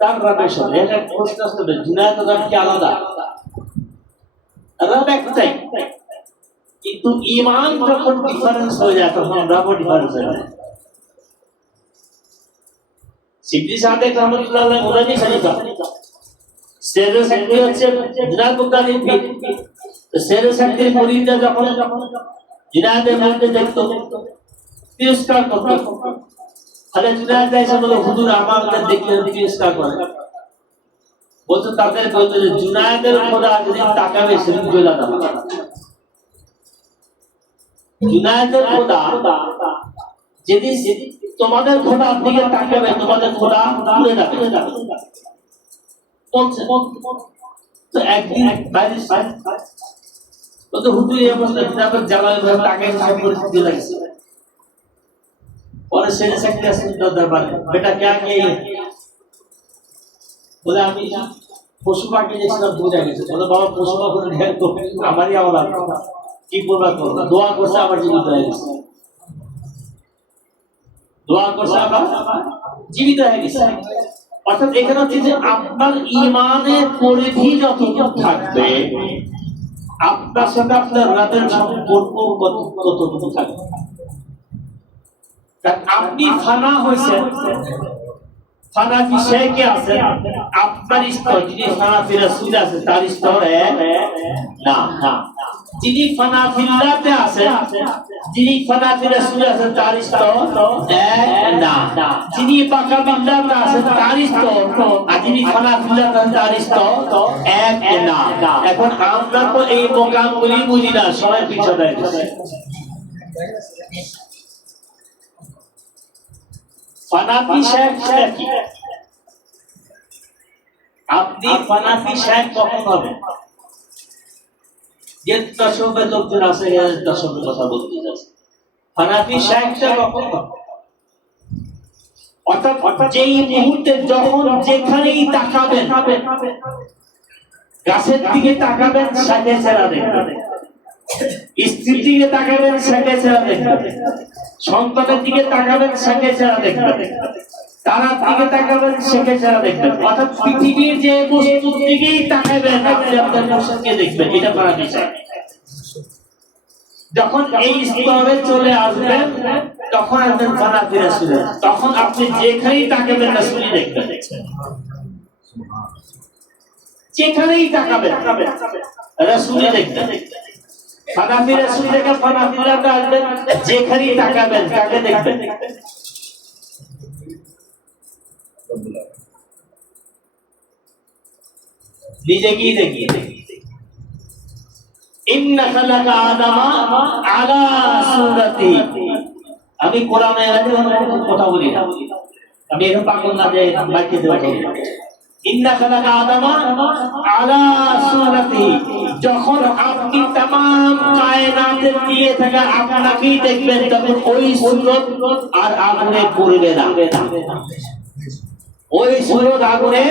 তার রাবের সাথে একটা প্রশ্ন আসবে, জিনাদ রাব কি আলাদা? রাব একটাই, কিন্তু ঈমান যখন ডিফারেন্স হয়ে যায় তখন রাবও ডিফারেন্স হয়ে যায়। সিদ্দি সাদেক রহমাতুল্লাহ আলাইহি মুরাদি শরীফা সেরে শক্তি হচ্ছে জিনাদ মুকাদ্দিম পীর। তো সেরে শক্তির মুরিদরা যখন জিনাদের মধ্যে দেখতো, তিরস্কার করতো, তাহলে জিনাদ এসে বলে, হুজুর আমাদের দেখলে তিরস্কার করে। বলতো তাদের বলতো যে জুনায়েদের খোদা যেদিন তাকাবে সেদিন জ্বলা যাবে। জুনায়েদের খোদা যেদিন তোমাদের খোদার দিকে তাকাবে, তোমাদের খোদা পুড়ে যাবে বলছে। তো একদিন বাইরে বলতো হুজুর এই অবস্থা জিনাদের জ্বালায় ধরে তাকায়, সব পরিস্থিতি লাগছে। পরে সেরে শক্তি আসেন দরবারে, বেটা क्या किया? বলে আমি পশু পাখি দেখছিলাম, বোঝা গেছে। বলে বাবা পশু পাখি ঢের তো আমারই আওলাদ, কি করবা করবা। দোয়া করছে, আবার জীবিত হয়ে গেছে। দোয়া করছে, আবার জীবিত হয়ে গেছে। অর্থাৎ এখানে হচ্ছে যে আপনার ঈমানের পরিধি যতটুকু থাকবে, আপনার সাথে আপনার রাতের সম্পর্ক ততটুকু থাকবে। আপনি ফানা হয়েছেন, ফানা কি সে কে আছে? আপনার স্তর যিনি ফানা ফি রাসূল আছে তার স্তর না। যিনি ফানা ফিল্লাতে আছে, যিনি ফানা ফি রাসূল আছে তার স্তর না। যিনি বাকা বিল্লাতে আছে তার স্তর, আর যিনি ফানা ফিল্লাতে আছে তার স্তর এক না। এখন আমরা তো এই মোকামগুলি বুঝি না, সবাই পিছনে আছে। ফানাফি শেখ কি? আপনি ফানাফি শেখ কখন হবে? যে দশমে লোকজন আছে, দশমের কথা বলতে যাচ্ছে, ফানাফি শেখটা কখন হবে? অর্থাৎ যেই মুহূর্তে যখন যেখানেই তাকাবেন, গাছের দিকে তাকাবেন, শেখে ছেড়া দেখবেন, স্ত্রীর দিকে তাকাবেন, শেখে ছেড়া দেখবেন, সন্তানের দিকে তাকাবেন, শেখে ছেড়া দেখবেন, তারার দিকে তাকাবেন, শেখে ছেড়া দেখবেন। অর্থাৎ পৃথিবীর যে বস্তুর দিকেই তাকাবেন, আপনি আপনার মুর্শিদকে দেখবেন। এটা করা বিষয়। যখন এই স্তরে চলে আসবেন, তখন একজন ফানাফি রাসূল, তখন আপনি যেখানেই তাকাবেন রাসূলই দেখবেন। যেখানেই তাকাবেন রাসূলই দেখবেন। ফানাফি রাসূল থেকে ফানাফিলাতে আসবেন, যেখানেই তাকাবেন কাকে দেখবেন? নিজেকেই দেখি। ইন্না খালাকা আদামা আলা সুরাতি। আমি কোরআনে কথা বলি না, আমি এরকম পাগল না যে বাইকে দেব। ইন্না খালাকা আদামা আলা সুরাতি। যখন আপনি तमाम কায়নাতের দিয়ে থাকা আপনাকেই দেখবেন, তখন ওই সুরত আর আগুনে পড়বে না। ওই সুরত আগুনে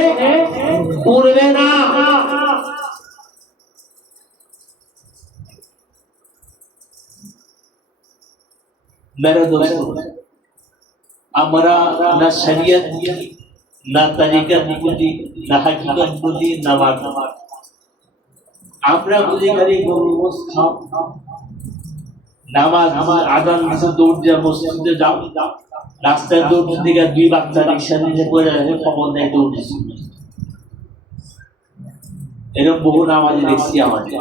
পড়বে না। मेरे दोस्तों, আমরা না শরীয়ত না তরিকত বুঝি, না হাকিকত বুঝি, না মাধ্যম। আমরা বুঝি করি গোস খাও, নামাজ আযান দিছে দৌড় দিয়ে মসজিদে যাও, রাস্তায় দৌড় দিকে দুই বাচ্চা রিকশা নিয়ে পড়ে আছে, খবর নেই দৌড় দিছে। এরকম বহু নামাজি দেখছি আমাদের।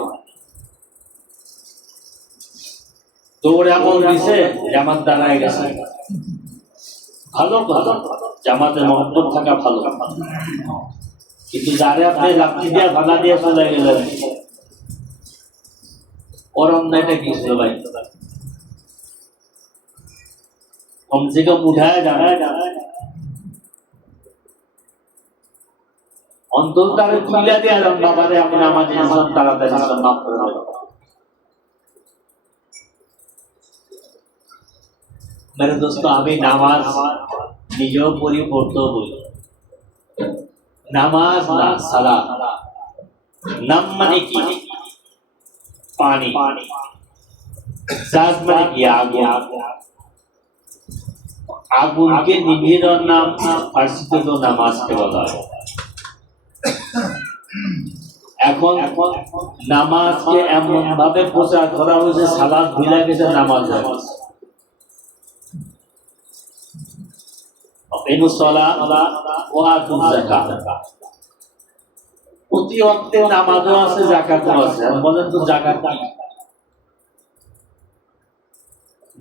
দৌড় এমন দিছে জামাত দাঁড়ায় গেছে। ভালো কথা, জামাতের মহব্বত থাকা ভালো, কিন্তু যারে আপনি লাঠি দিয়ে ভাঙা দিয়ে চলে গেলেন, ওর অন্যায়টা কি ছিল ভাই? কমসে কম উঠায় দাঁড়ায় অন্তর তারে তুলে দিয়ে যান, বাবারে আপনি আমাদের তাড়াতাড়ি মাফ করে দেবেন। मेरे दोस्तों, আমি নামাজ নিজেও পড়ি, পড়তেও বলি। নামাজ না, সালাত। নাম মানে কি? পানি। জাজ মানে কি? আগুন। আগুনকে নিভিয়ে দেওয়ার নাম ফার্সিতে তো নামাজকে বলা হয়। এখন নামাজকে এমন ভাবে প্রচার করা হয়েছে, সালাত ভুলে গেছে, নামাজ হয়ে গেছে। প্রতি ওয়াক্তে নামাজও আছে, যাকাতও আছে। বলেন তো যাকাত কি?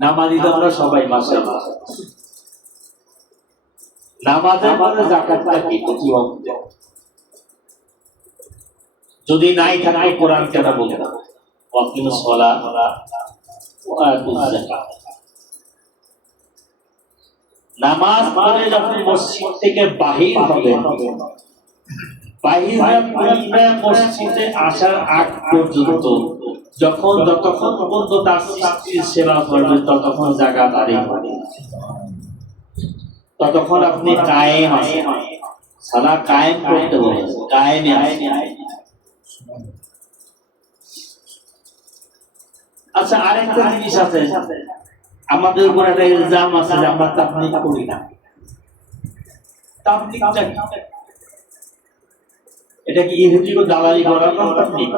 নামাজি তো আমরা সবাই, মাশাআল্লাহ। নামাজের পরে যাকাতটা কি? প্রতি ওয়াক্তে। যদি নাই থাকে কোরআন কেন বলে না ওয়াকিমুস সালাত ওয়া আতুজ যাকাত? নামাজ পড়ে যখন মসজিদ থেকে বাহির হবেন, বাহির হয়ে মসজিদে আসার আগ পর্যন্ত যতক্ষণ পর্যন্ত তার সৃষ্টির সেবা করবেন, ততক্ষণ জাকাত আদায় করবেন। ততক্ষণ আপনি কায়েম আছেন। সালাত কায়েম করতে হবে, কায়েমে আছেন। আচ্ছা, আরেকটা জিনিস আছে, আমাদের উপর একটা ইলজাম আছে যে আমরা তাবলীগ করি না। তাবলীগটা কি? এটা কি ইহুদি ও দালালি করার নাম তাবলীগ,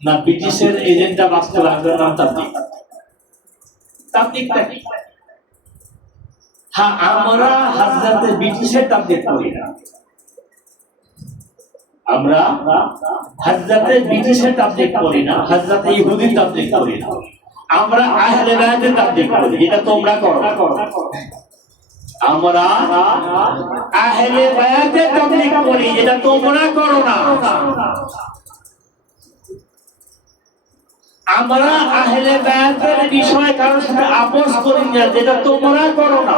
না ব্রিটিশের এজেন্ডা বাস্তবায়নের নাম তাবলীগ? তাবলীগটা কি? হ্যাঁ, আমরা হযরতে ব্রিটিশের তাবলীগ করি না, আমরা হযরতে ব্রিটিশের তাবলীগ করি না, হযরতে ইহুদির তাবলীগ করি না, আমরা আহলে বায়াতের তাবলীগ করি। এটা তোমরা করো। আমরা আহলে বায়াতের তাবলীগ করি, এটা তোমরা করো না। আমরা আহলে বায়াতের বিষয়ে কারোর সাথে আপোষ করি না, যেটা তোমরা করো না।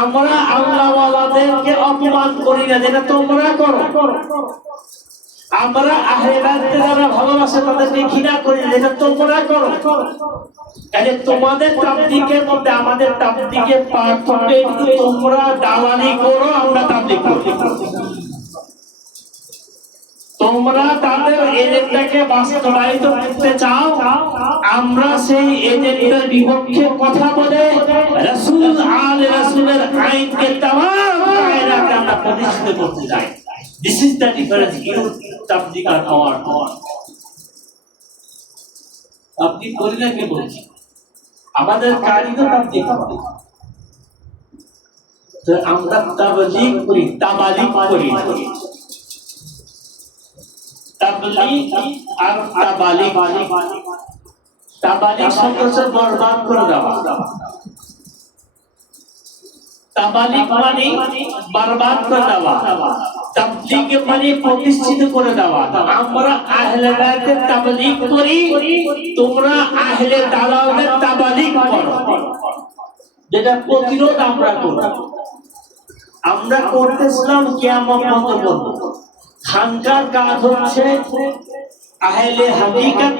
আমরা আল্লাহওয়ালাদেরকে অপমান করি না, যেটা তোমরা করো। আমরা আহলে বায়াতকে যারা ভালোবাসে তাদেরকে ঘৃণা করি, যেটা তোমরা করো। তাহলে তোমাদের তাবলীগের মধ্যে আমাদের তাবলীগের পার্থক্য, তোমরা দালালি করো, আমরা তাবলীগ করি। তোমরা তাদের এজেন্ডাকে বাস্তবায়িত করতে চাও, আমরা সেই এজেন্ডার বিপক্ষে কথা বলে রাসূল আলে রাসূলের আইনকে তামাম কায়দাকে আমরা প্রতিষ্ঠিত করতে চাই। This is the difference in Tabligh R our তাবলীগ করি না কে বলছি? আমাদের কারিগর তাবলীগ করে। তো আমরা তাবলীগ করি, তাবালিগ করি। তাবলীগ আর তাবালিগ, তাবালিগ শব্দটা বরবাদ করে দেওয়া, তাবালিগ মানে বরবাদ করে দেওয়া, তাবলীগ মানে প্রতিষ্ঠিত করে দেওয়া। আমরা আহলে বায়াতের তাবলীগ করি, তোমরা আহলে দালালের তাবালিগ করো। যেটা প্রতিরোধ আমরা করি। আমরা করতেছিলাম কিয়ামত পর্যন্ত। খানকার কাজ হচ্ছে আহলে হাকিকত,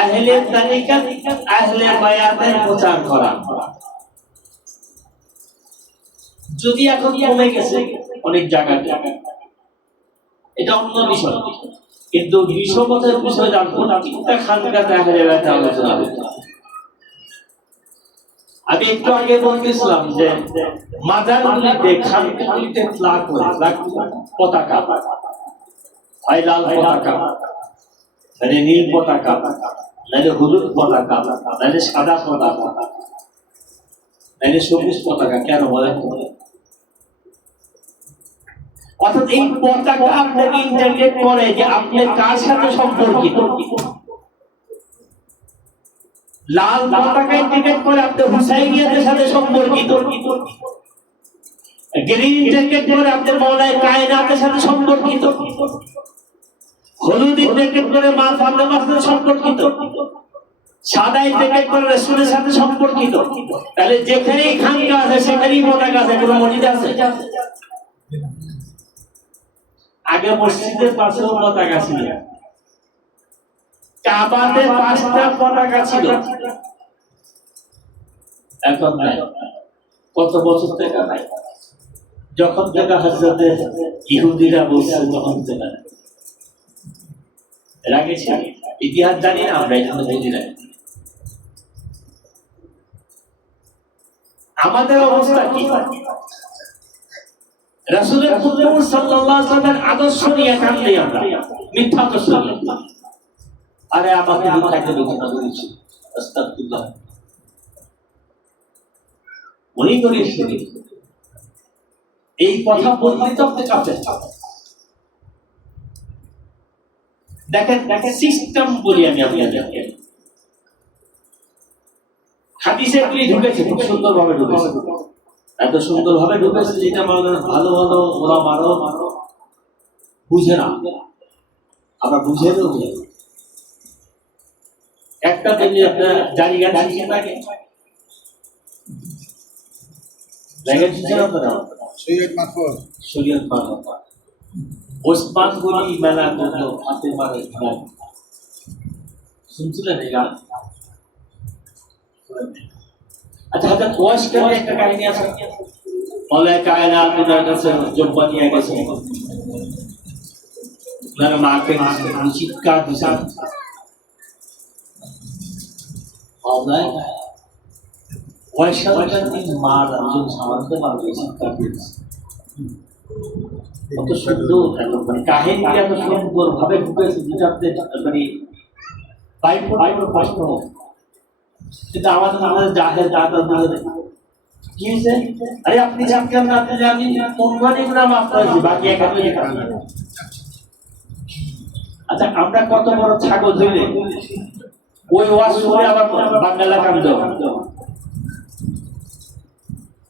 আহলে তরিকত, আহলে বায়াতের প্রচার করা। যদি এখন কমে গেছে অনেক জায়গাতে, এটা অন্য বিষয়, কিন্তু বিশ্বপথের বিষয় জানবো না। প্রত্যেকটা খানকাতে আহলে বায়াতের আলোচনা হচ্ছে। আমি একটু আগে বলতেছিলাম যে মাজারগুলিতে, খানকাগুলিতে ফ্ল্যাগ হয়, পতাকা, হয় লাল পতাকা, নাহলে নীল পতাকা, নাহলে হলুদ পতাকা, নাহলে সাদা পতাকা, নাহলে সবুজ পতাকা। কেন বলেন? অর্থাৎ এই পতাকা আপনাকে ইন্টারনেট করে যে আপনি কার সাথে সম্পর্কিত। লাল পতাকায় টিকিট করে আপনি হুসাইনিয়াতের সাথে সম্পর্কিত, গ্রিন জ্যাকেট পরে আপনি মওলাই কায়নাতের সাথে সম্পর্কিত, হলুদ জ্যাকেট পরে মা ফাতেমার সাথে সম্পর্কিত, সাদাই জ্যাকেট পরে রাসূলের সাথে সম্পর্কিত। তাহলে যেখানেই খানকা আছে সেখানেই পতাকা আছে, কোনো মসজিদ আছে? আগে মসজিদের পাশেও পতাকা ছিল, কাবাতে 5টা পতাকা ছিল, এখন নাই। কত বছর থেকে নাই? যখন থেকে হযরতে ইহুদিরা বলছে তখন থেকে নাই। এর আগে ছিল, ইতিহাস জানি না আমরা, এখানে বুঝি না। আমাদের অবস্থা কি? রাসূলের হুজুর সাল্লাল্লাহু আলাইহি ওয়াসাল্লামের আদর্শ নিয়ে কাঁদলে আমরা মিথ্যা আদর্শ নিয়ে। আরে আমাকে মিথ্যাকে লোকনা করেছি, আস্তাগফিরুল্লাহ। উনি করেছেন এই কথা বলতে তো আপনি কাঁপেন। দেখেন সিস্টেম বলি আমি আপনাদেরকে, হাদিসে কি ঢুকেছে, খুব সুন্দর ভাবে ঢুকেছে, এত সুন্দর ভাবে ঢুকেছে যেটা আমাদের ভালো ভালো ওলামারও বুঝে না, আমরা বুঝে নেব। একটা তেমনি আপনার জারি গান শিখেন আগে, জায়গা শিখেন আপনারা সৈয়দ মাহফুজ শরীয়ত মানবতা ওসমান গনি মেলা করলো হাতে মারে খেলায়, শুনছিলেন এই গান? আচ্ছা হাজার ওয়াশ করে একটা কাহিনী আছে, বলে কায়নাত ওনার কাছে জব্বা নিয়ে গেছে, ওনার মাকে চিৎকার দিছে, মার একজন সামান্য মারবে চিৎকার দিয়েছে। কত সুন্দর মানে কাহিনীটা এত সুন্দর ভাবে ঢুকেছে যেটা মানে বাইফোর প্রশ্ন, কিন্তু আমাদের জাহেল দাদা কি হয়েছে? আরে আপনি জানতেন না, আপনি জানি কোনখানে নাম আপনার বাকি এখানে। আচ্ছা আমরা কত বড় ছাগল ধরলে ওই ওয়াজ শুনে আবার বাংলা কান্দে,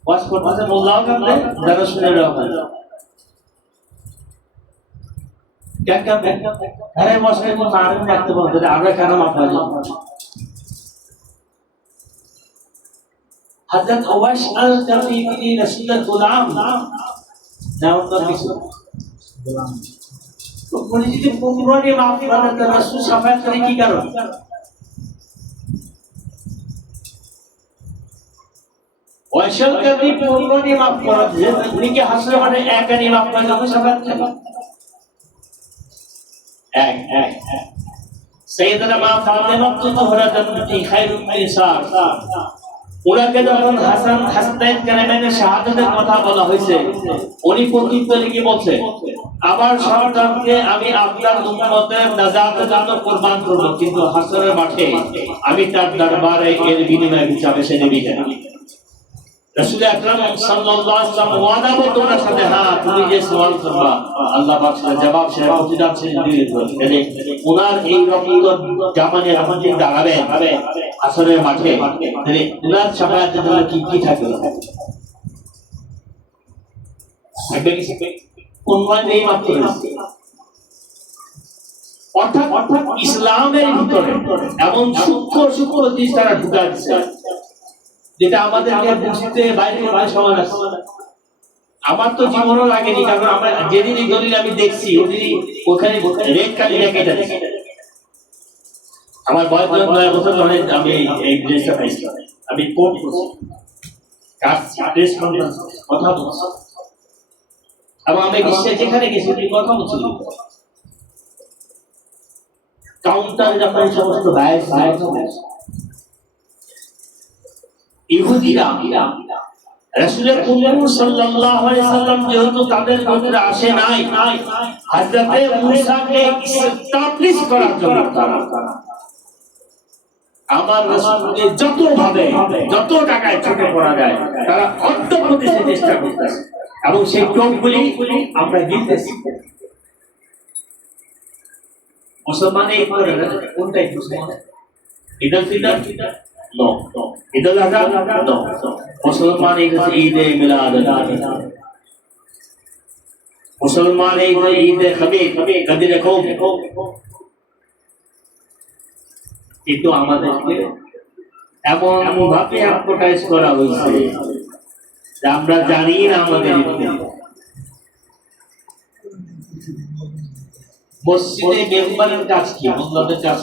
ওয়াজ করতেছে মোল্লাও কান্দে, যারা শুনে আরে মশাই মারেন রাখতে বলতে আমরা কেন মাফা যাব? হযরত ওয়াইস আল-কারনী তিনি রাসূলের গোলাম না অন্য কিছু গোলাম, তো উনি যদি পুরোপুরি মাফ করেন তো রাসূল শাফায়াত করে কি কারণ? ওয়াইস আল-কারনী পুরোপুরি মাফ করেন যে উনি কি হাসরে মানে একই মাফ করে যখন শাফায়াত করে এক সাইয়েদনা মা ফাতেমা তুহরা জান্নাতি খায়রুন নিসা, ওনাকে যখন হাসান হাসনাইন কালেমানের শাহাদাতের কথা বলা হয়েছে, উনি প্রত্যুত্তরে কি বলছে? আমার সন্তানকে আমি আপনার উম্মতের নাজাতের জন্য কুরবান করব, কিন্তু হাসরের মাঠে আমি তার দরবারে এর বিনিময়ে বিচার এসে নেবি না। রাসূল আকরাম সাল্লাল্লাহু আলাইহি ওয়াসাল্লাম ওয়াদা করতে ওনার সাথে, হ্যাঁ তুমি যে সওয়াল করবা আল্লাহ পাক সেটা জবাব সেটা প্রতিদান সেটা দিয়ে দেবে। ওনার এই রকম জামানে এখন যে দাঁড়াবেন আসরের মাঠে, তাহলে ওনার শাফায়াতের জন্য কি কি থাকবে? কোনবার নেই মাত্র। অর্থাৎ ইসলামের ভিতরে এমন সূক্ষ্ম সূক্ষ্ম জিনিস তারা ঢুকা দিচ্ছে যেটা আমাদেরকে বুঝতে বাইরে সমান আছে। আমার তো জীবনও লাগেনি, কারণ আমরা যেদিন এই দলিল আমি দেখছি ওদিনই ওখানে রেড কালি রেখে যাচ্ছে। আমার বয়স 9 বছর ধরে আমি এই ড্রেসটা পাইছি, আমি কোট করছি, ড্রেস কথা বলছি, এবং আমি যেখানে গেছি কথা বলছি। কাউন্টারে যখন সমস্ত ইহুদিরা রাসূলের উম্মত সাল্লাল্লাহু আলাইহি সাল্লাম যেহেতু তাদের ভিতরে আসে নাই, হযরতে মুসাকে এস্টাবলিশ করার জন্য তারা আমার রাসূলকে যত ভাবে যত টাকায় ছোট করা যায় তারা অন্তর্ভুক্তি চেষ্টা করতেছে, এবং সেই টোপগুলি আমরা গিলতেছি। মুসলমান এই করে কোনটাই মুসলমান ঈদুল ফিতর नो ईद उल अजहा नो मुसलमान एक ईद मिलाद मुसलमान एक ईद खबीर गदिर कौम কিন্তু আমাদেরকে এমন ভাবে অ্যাডভার্টাইজ করা হয়েছে যে আমরা জানি না আমাদের মসজিদে মেম্বারের কাজ কি মুসল্লিদের কাজ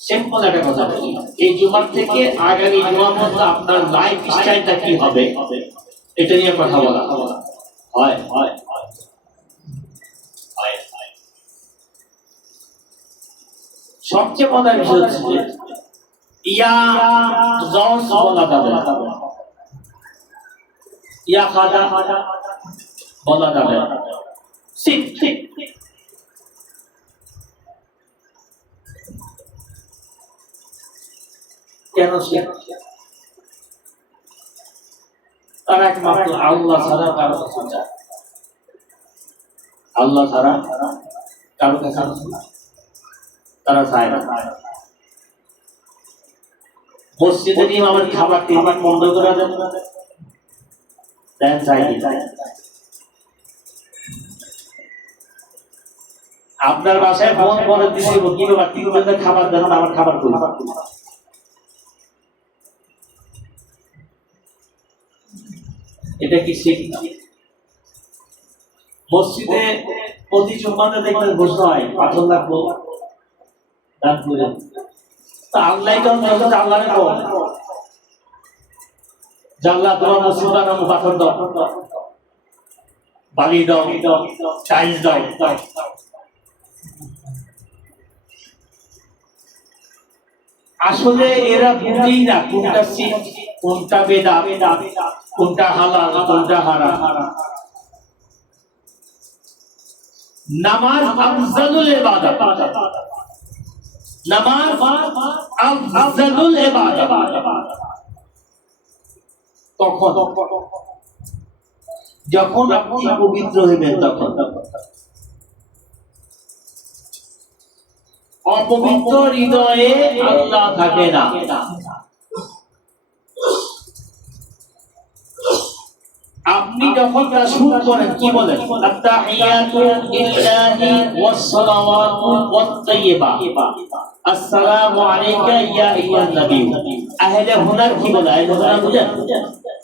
সিম্পল একটা কথা বলি এই জুমার থেকে আগামী জুমার মধ্যে আপনার লাইফ স্টাইলটা কি হবে এটা নিয়ে কথা বলা হয় হয় সবচেয়ে মজার বিষয় হচ্ছে ইয়া জজ বলা যাবে ইয়া খাদা বলা যাবে ঠিক ঠিক কেন তারা একমাত্র আল্লাহ ছাড়া কারো কাছে যায় আল্লাহ ছাড়া কারো কাছে তারা চায় না মসজিদে ইমামের খাবার টেবিল বন্ধ করা যাবে না দেন চাই আপনার বাসায় ফোন করে দিছি কিভাবে কিভাবে খাবার দেন আমার খাবার কই এটা কি শিক্ষা মসজিদে প্রতি জুম্মাতে দেখবেন ঘোষণা হয় পাথর লাগবো দান করে তা আল্লাহ তো আল্লাহরে কও জাল্লা তোমার মসজিদে নাম পাথর দাও বালি দাও টাইলস দাও আসলে এরা বুঝেই না কোনটা শিরক কোনটা বেদাত কোনটা হালাল কোনটা হারাম নামাজ আফজালুল ইবাদত নামাজ আফজালুল ইবাদত তখন যখন আপনি পবিত্র হবেন তখন অপবিত্র হৃদয়ে আল্লাহ থাকে না আপনি যখন শুরু করেন কি বলেন আত্তাহিয়াতু লিল্লাহি ওয়াস সালাওয়াতু ওয়াত তাইয়্যিবাত আসসালামু আলাইকা ইয়া আইয়ুহান নবী আহলে হুনার কি বলে আহলে হুনার বুঝেন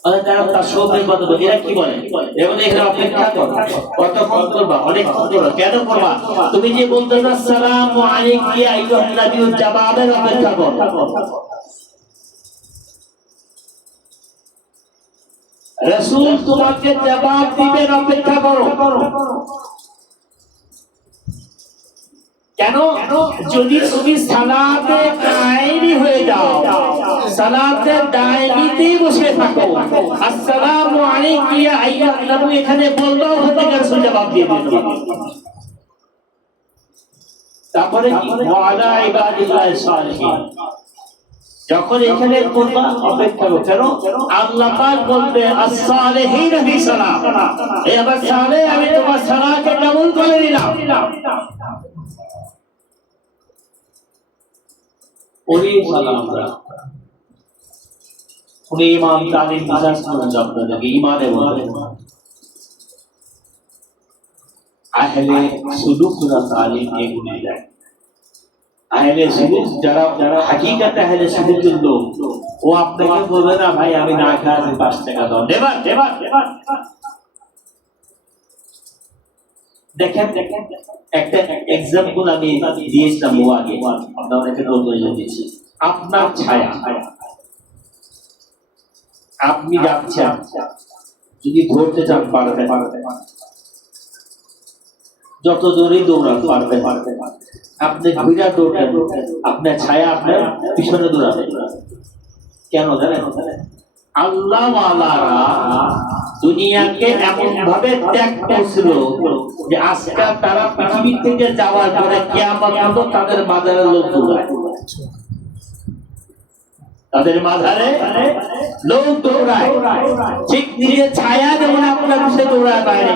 আর তারা তাশাহুদের কথা বলে এরা কি বলে এবং এখানে অপেক্ষা করো কতক্ষণ করবা অনেক করবা কেন করবা তুমি যে বলতে আসসালামু আলাইকা ইয়া আইয়ুহান নবী জবাবের অপেক্ষা করো রাসূল তোমাকে জবাব দিবেন অপেক্ষা করো কেন যদি তুমি সালাতে দায়মি হয়ে যাও সালাতে দায়মিতে বসে থাকো আসসালামু আলাইকা ইয়া আইয়ুহান নবী এখানে বললেও হতে রাসূল জবাব দিয়ে দিবেন তারপরে কি ওয়ালা ইবাদিল্লাহিস সালিহিন যখন এখানে করবা অপেক্ষা করো আল্লাহ পাক বলবে as-সালিহিন ফি সালাত এই আবার সালে আমি তোমার সালাতকে কবুল করে নিলাম ওই সালাম উনি ইমাম তালিম বিশ্বাস করেন আপনাদেরকে ইমানে বলে আহলে সুলুকরা তালিম এগুলি দেয় আহলে সুলুক যারা হাকিকাতে আহলে সুলুকের লোক ও আপনাকে বলবে না ভাই আমি না খাই 5 টাকা দাও দেবা দেখেন একটা एग्जांपल আমি দিয়েছিলাম আগে আপনারা একটা বলে দিয়েছি আপনার ছায়া আপনি যাচ্ছেন যদি ধরতে চান পারবেন যত দূরে দৌড়ান পারবেন আপনি ঘুরে দৌড়ান আপনার ছায়া আপনার পিছনে দৌড়াবে কেন জানেন আল্লাহ ওয়ালারা দুনিয়াকে এমন ভাবে ত্যাগ করেছিল যে আজকে তারা পৃথিবী থেকে যাওয়ার পরে কিয়ামত পর্যন্ত তাদের মাজারে লোক দৌড়ায় তাদের মাজারে লোক দৌড়ায় ঠিক নিজের ছায়া যেমন আপনার পিছনে দৌড়ায় বাইরে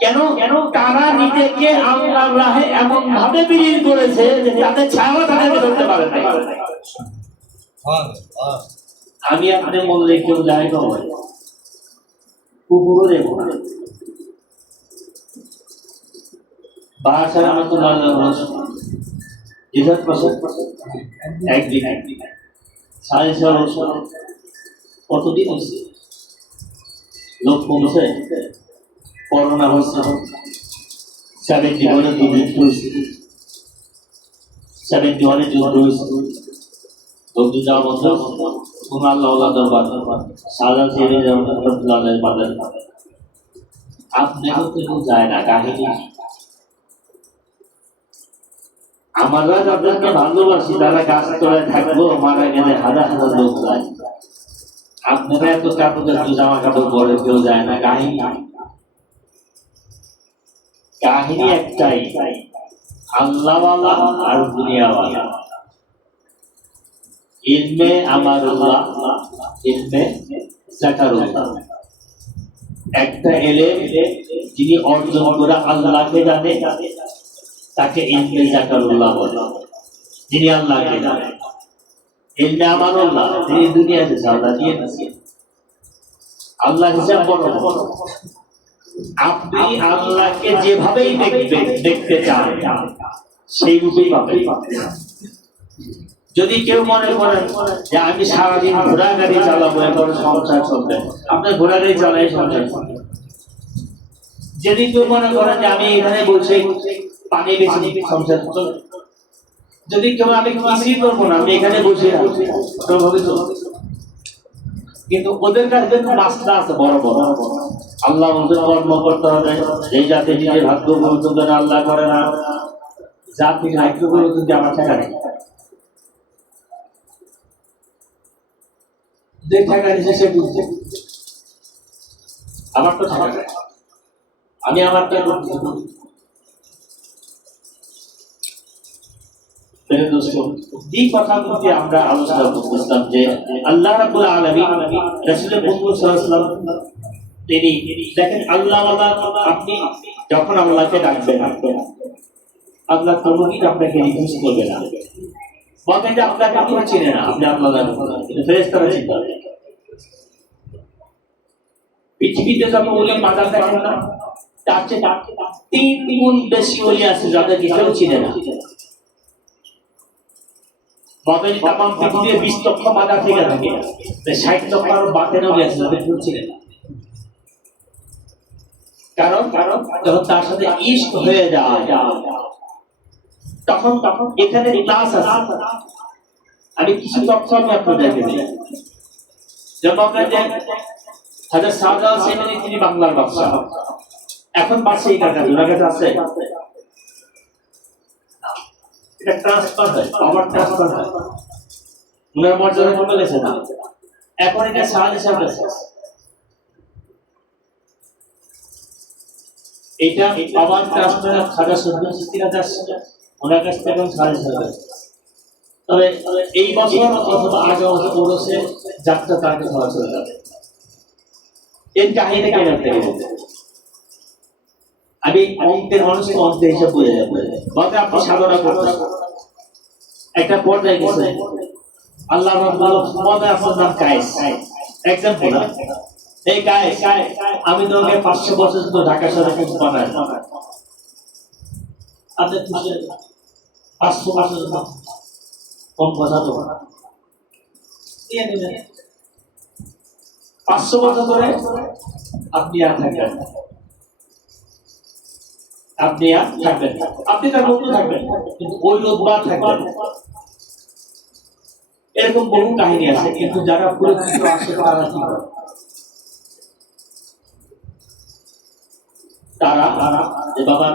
কেন কেন তারা নিজেকে আল্লাহর রাহে এমন ভাবে বিলীন করেছে যে তাদের ছায়া তাদেরকে ধরতে পারে না। আমি আপনি বললে কেউ যায় না, কুকুরও দেব না। বাসার আমার তো একদিন সাড়ে 6 বছর কতদিন হচ্ছে লোক কমছে, করোনা হচ্ছে, 71 যুদ্ধ হয়েছে, 71 যুদ্ধ হয়েছে, লোকজন যাওয়া বন্ধ, কোন আল্লাহ দরবার সাজা ছেড়ে যাওয়ার আপনি তো যায় না কাহিনী। আমরা যাদেরকে ভালোবাসি তারা গাছ তলায় থাকবো, মারা গেলে হাজার হাজার লোক যায়। আপনারা এত কাপড় জামা কাপড় পরে কেউ যায় না। কাহিনী কাহিনী একটাই, আল্লাহওয়ালা আর দুনিয়াওয়ালা। ইলমে আমারুল্লাহ, ইলমে যাকারুল্লাহ। একটা এলে যিনি অর্জন করে আল্লাহকে জানে তাকে ইলমে যাকারুল্লাহ বলে, যিনি আল্লাহকে জানে। ইলমে আমারুল্লাহ যিনি দুনিয়াতে আল্লাহ দিয়ে দিয়েছেন, আল্লাহ হিসাব বড়। আপনি আল্লাহকে যেভাবেই দেখবেন, দেখতে চান সেই রূপেই পাবেন। যদি কেউ মনে করেন যে আমি সারাদিন ঘোড়া গাড়ি চালাবো এখন সংসার চলবে, আপনার ঘোড়া গাড়ি চালাই সংসার চলবে। যদি কেউ মনে করেন যে আমি এখানে বসে পানি বেশি সংসার চলবে, যদি কেউ আমি কিছুই করবো না আমি এখানে বসে চলবে। কিন্তু ওদের কাছে রাস্তা আছে বড় বড়। আল্লাহ বলতে কর্ম করতে হবে, এই জাতি নিজের ভাগ্য পরিবর্তন আল্লাহ করে না, জাতি ভাগ্য পরিবর্তন আমার টাকা নেই, যে টাকা নিচ্ছে সে বুঝছে আমার তো টাকা নেই, আমি আমার এই কথাগুলোকে আমরা আলোচনা করতেছিলাম যে আল্লাহ রাব্বুল আলামিন রাসূলের বন্ধু সাল্লাল্লাহু আলাইহি ওয়াসাল্লাম তিনি দেখেন আল্লাহওয়ালা। আপনি যখন আল্লাহকে ডাকবেন আল্লাহ কোনোদিন আপনাকে রিফিউজ করবে না। বলেন যে আপনাকে কেউ চিনে না, আপনি আল্লাহ কিন্তু ফেরেশতারা চিনতে হবে। পৃথিবীতে যত ওলি মাদার দেখেন না, তার চেয়ে 3 গুণ বেশি ওলি আছে যাদেরকে কেউ চিনে না। বলেন তামাম পৃথিবীতে 20 লক্ষ মাদার থেকে থাকে, 60 লক্ষ আর বাতেন ওলি আছে যাদের কেউ চিনে না। কারণ যখন তার সাথে ইশক হয়ে যায় তখন এখানে ক্লাস আছে। আমি কিছু তথ্য আমি আপনাদেরকে দিই। যেমন হযরত শাহজালাল সেনানি তিনি বাংলার বাদশা, এখন বাদশা এই কাটা জোড়াঘাট আছে, এটা ট্রান্সফার হয়, পাওয়ার ট্রান্সফার হয়, উনার মর্যাদা কমে গেছে না, এখন এটা শাহজালাল আছে। এটা পাওয়ার ট্রান্সফার খাজা সুলতান সিস্তিরা যাচ্ছে ওনার কাছ থেকে এখন 7.5 তবে এই বছর অথবা আগামী বছর ওরসে যাত্রা তার কাছে হওয়া চলে যাবে। এর কাহিনী কেন বলতে আমি অঙ্কের মানুষকে অঙ্কের হিসাব বুঝে যাবো। বলতে আপনি সাধনা করতেন, একটা পর্যায়ে গেছে আল্লাহ রাব্বুল মনে আপনার নাম কায়েস, এক্সাম্পল এই কায়েস আমি তোমাকে 500 বছর তো ঢাকা শহরে কিছু বানাই আপনি 500 বছর কম কথা তো 500 বছর ধরে আপনি আর থাকবেন, আপনি আর থাকবেন, আপনি তার বন্ধু থাকবেন কিন্তু ওই লোকবার থাকবেন। এরকম বহু কাহিনী আছে। কিন্তু যারা পরিচিত আসে তারা কি করে, তারা যে বাবা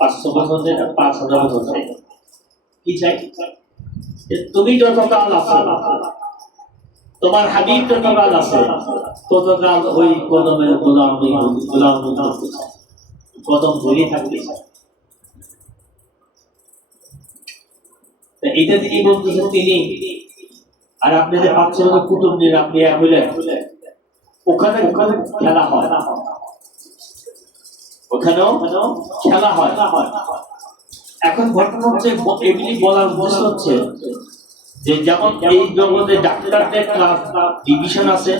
500 বছর 5000 বছর চাই, কি চাই তুমি যতকাল আছো, তোমার হাবিব যতকাল আছে ততকাল ওই কদমের গোলাম করতে চাই, কদম ধরে থাকতে চাই। এটা তিনি বলতেছেন তিনি, আর আপনি যে 500 বছর কুতুব নিন আপনি এক হইলে ওখানে খেলা হয়। ওখানেও খেলা হয়। এখন ঘটনা হচ্ছে, এগুলি বলার উদ্দেশ্য হচ্ছে যে যেমন এই জগতে ডাক্তারদের ক্লাস ডিভিশন আছে,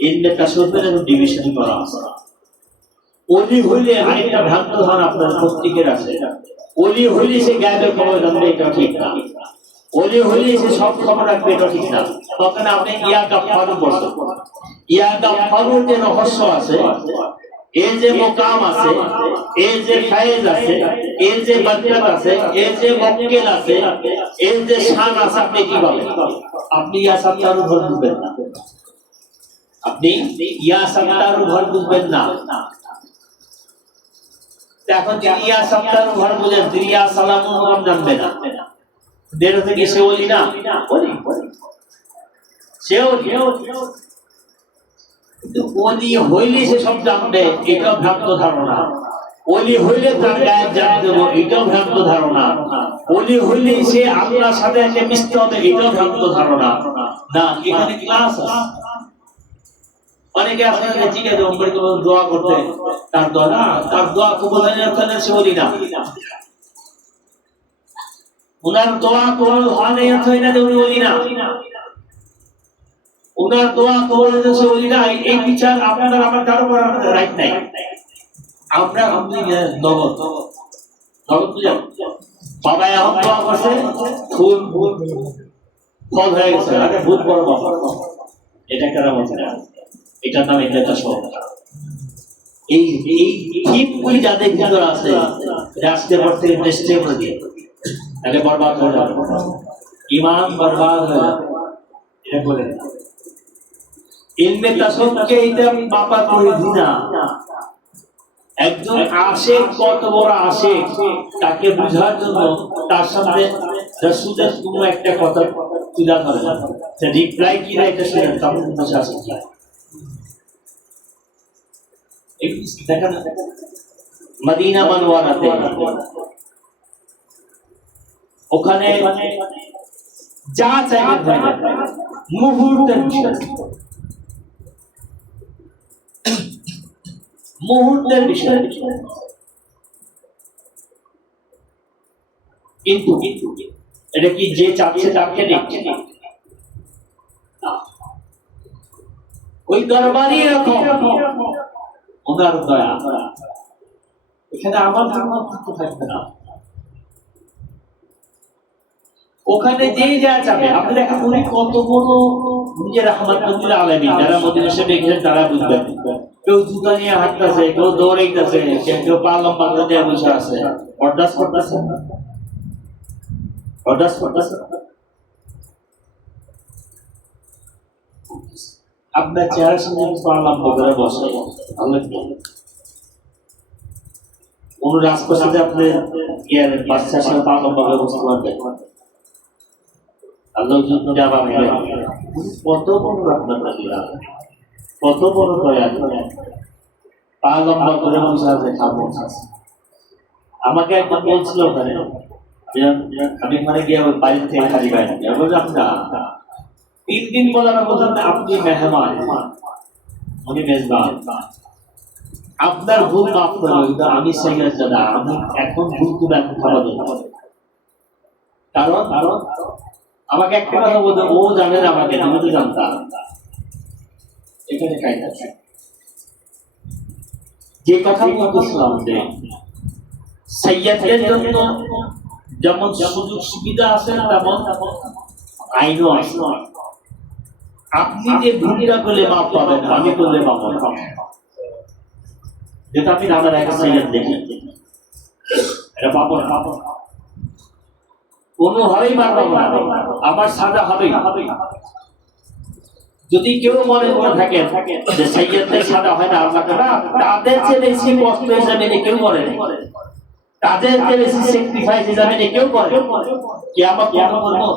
এমনি তাসউফের ডিভিশন করা আছে। ওলি হইলে আরেকটা ভ্রান্ত ধারণা আপনার প্রত্যেকের আছে, ওলি হইলে সে গায়েবের খবর জানবে, এটা ঠিক না। ওলি হইলে সে সব খবর রাখবে, এটা ঠিক না। তখন আপনি ইয়া গাফফারু বলছেন। ইয়া গাফফারুর যে রহস্য আছে, এর যে মোকাম আছে, এর যে ফায়েজ আছে, এর যে বরকত আছে, এর যে মুক্কেল আছে, এর যে শান আছে, আপনি কি বলেন? আপনি ইয়া সাত্তারু ভর বুঝবেন না। আপনি ইয়া সাত্তারু ভর বুঝবেন না। এখন ইয়া সাত্তারু ভর বুঝেন, ইয়া সালামুন নাম জানবে না। দেড় থেকে সে ওলি না, ওলি সেও কিন্তু ওলি হইলে সে সব জানবে, এটাও ভ্রান্ত ধারণা। ওলি হইলে তার গায়েব জানতে দেবো, এটাও ভ্রান্ত ধারণা। ওলি হইলে সে আল্লাহর সাথে এসে মিশতে হবে, এটাও ভ্রান্ত ধারণা। না, এখানে ক্লাস আছে। অনেকে আপনাকে জিজ্ঞেস করে দোয়া করতে, তার দোয়া কবুল হয়ে যাচ্ছে, সে ওলি না। উনার দোয়া কবুল হয় না, উনি ওলি না। উনার দোয়া কবুল হয়েছে ওলি না, এই বিচার আপনার আমার কারো করার রাইট নাই। আমরা নগদ বুঝলেন, বাবা এখন দোয়া করছে, ফুল ফল হয়ে গেছে, আগে ভূত বড় বাবা, এটা কেন বলছে না, এটার নাম একটা সব। এই ঠিকগুলি যাদের ভিতর আছে, আজকে পর থেকে চেষ্টা করে দিয়ে, তাহলে বরবাদ হয়ে যাবে, ইমান বরবাদ হয়ে যাবে। এটা বলে ইলমে তাসাউফকে এটা বাবা করে দিনা। একজন আশিক, কত বড় আশিক, তাকে বোঝার জন্য তার সামনে রাসূলের কোনো একটা কথা তুলে ধরে, সে রিপ্লাই কি না এটা শুনে তখন বসে আছে। এই দেখেন মদিনা মানওয়ারাতে, ওখানে যা চাইবেন মুহূর্তের বিষয়, মুহূর্তের বিষয়। কিন্তু এটা কি যে চাচ্ছে তাকে দেখছে, ওই দরবারই এরকম ওনার দয়া। এখানে আমার থাকবে না, ওখানে যেই যা চাবে। আপনি দেখেন উনি কত বড় নিজের রাহমাতুল আলামিন, যারা মদিনা শরীফে গেছেন তারা বুঝবেন। কেউ জুতা নিয়ে হাঁটতেছে, কেউ দৌড়াইতেছে, কেউ পা লম্বা করে দিয়ে বসে আছে, অর্ডাস করতেছে। আপনার চেহারার সামনে পা লম্বা করে বসে, কোন রাজপ্রাসাদে আপনি বাচ্চার সাথে পা লম্বা করে বসতে পারবেন? আল্লাহ কত বড় আপনার, কত বড় দয়া, পা লম্বা করে বসে আছে, খাবো। আমাকে একবার বলছিল ওখানে, আমি মানে গিয়ে বাড়ির থেকে খালি বাইরে বললাম না, 3 দিন বলার বললাম আপনি মেহমান, উনি মেজবান, আপনার ভুল মাফ করবে, কিন্তু আমি সেখানে জানা, আমি এখন ভুল করে এখন খাওয়া দেবো। কারণ আমাকে একটা কথা বলতে, ও জানে না আমাকে, আমি তো জানতাম। এখানে কায়দা যে কথা বলতেছিলাম যে সাইয়্যিদদের জন্য যেমন সুযোগ সুবিধা আছে, তেমন আইনও আছে। আপনি যে ভূমিকা করলে মাপ পাবেন, আমি করলে মাপ পাবেন। যেটা আপনি আমার একটা সাইয়্যিদ দেখি, এটা পাবো না, কোনোভাবেই পারবো না, আমার সাজা হবেই। যদি কেউ মনে করে থাকে যে সাইয়্যিদদের সাজা হয় না, তাদের চেয়ে বেশি কষ্ট হিসাবে কেউ করে, তাদের চেয়ে বেশি স্যাক্রিফাইস হিসাবে কেউ করে, কিয়ামত করবো।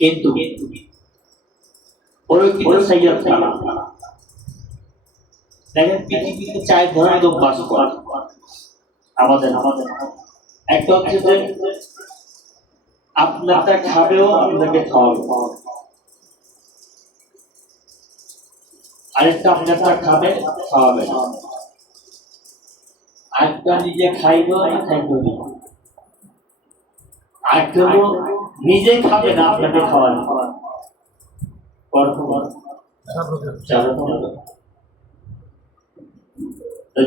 কিন্তু প্রকৃত সাইয়্যিদ কারা? দেখেন পৃথিবীতে 4 ধরনের লোক বাস করে আমাদের। একটা হচ্ছে যে আপনারটা খাবেও আপনাকে খাওয়াবে, আরেকটা আপনারটা খাবে খাওয়াবে না, আরেকটা নিজে খাইব না খাইব না, আরেকটা নিজে খাবে না আপনাকে খাওয়াবে।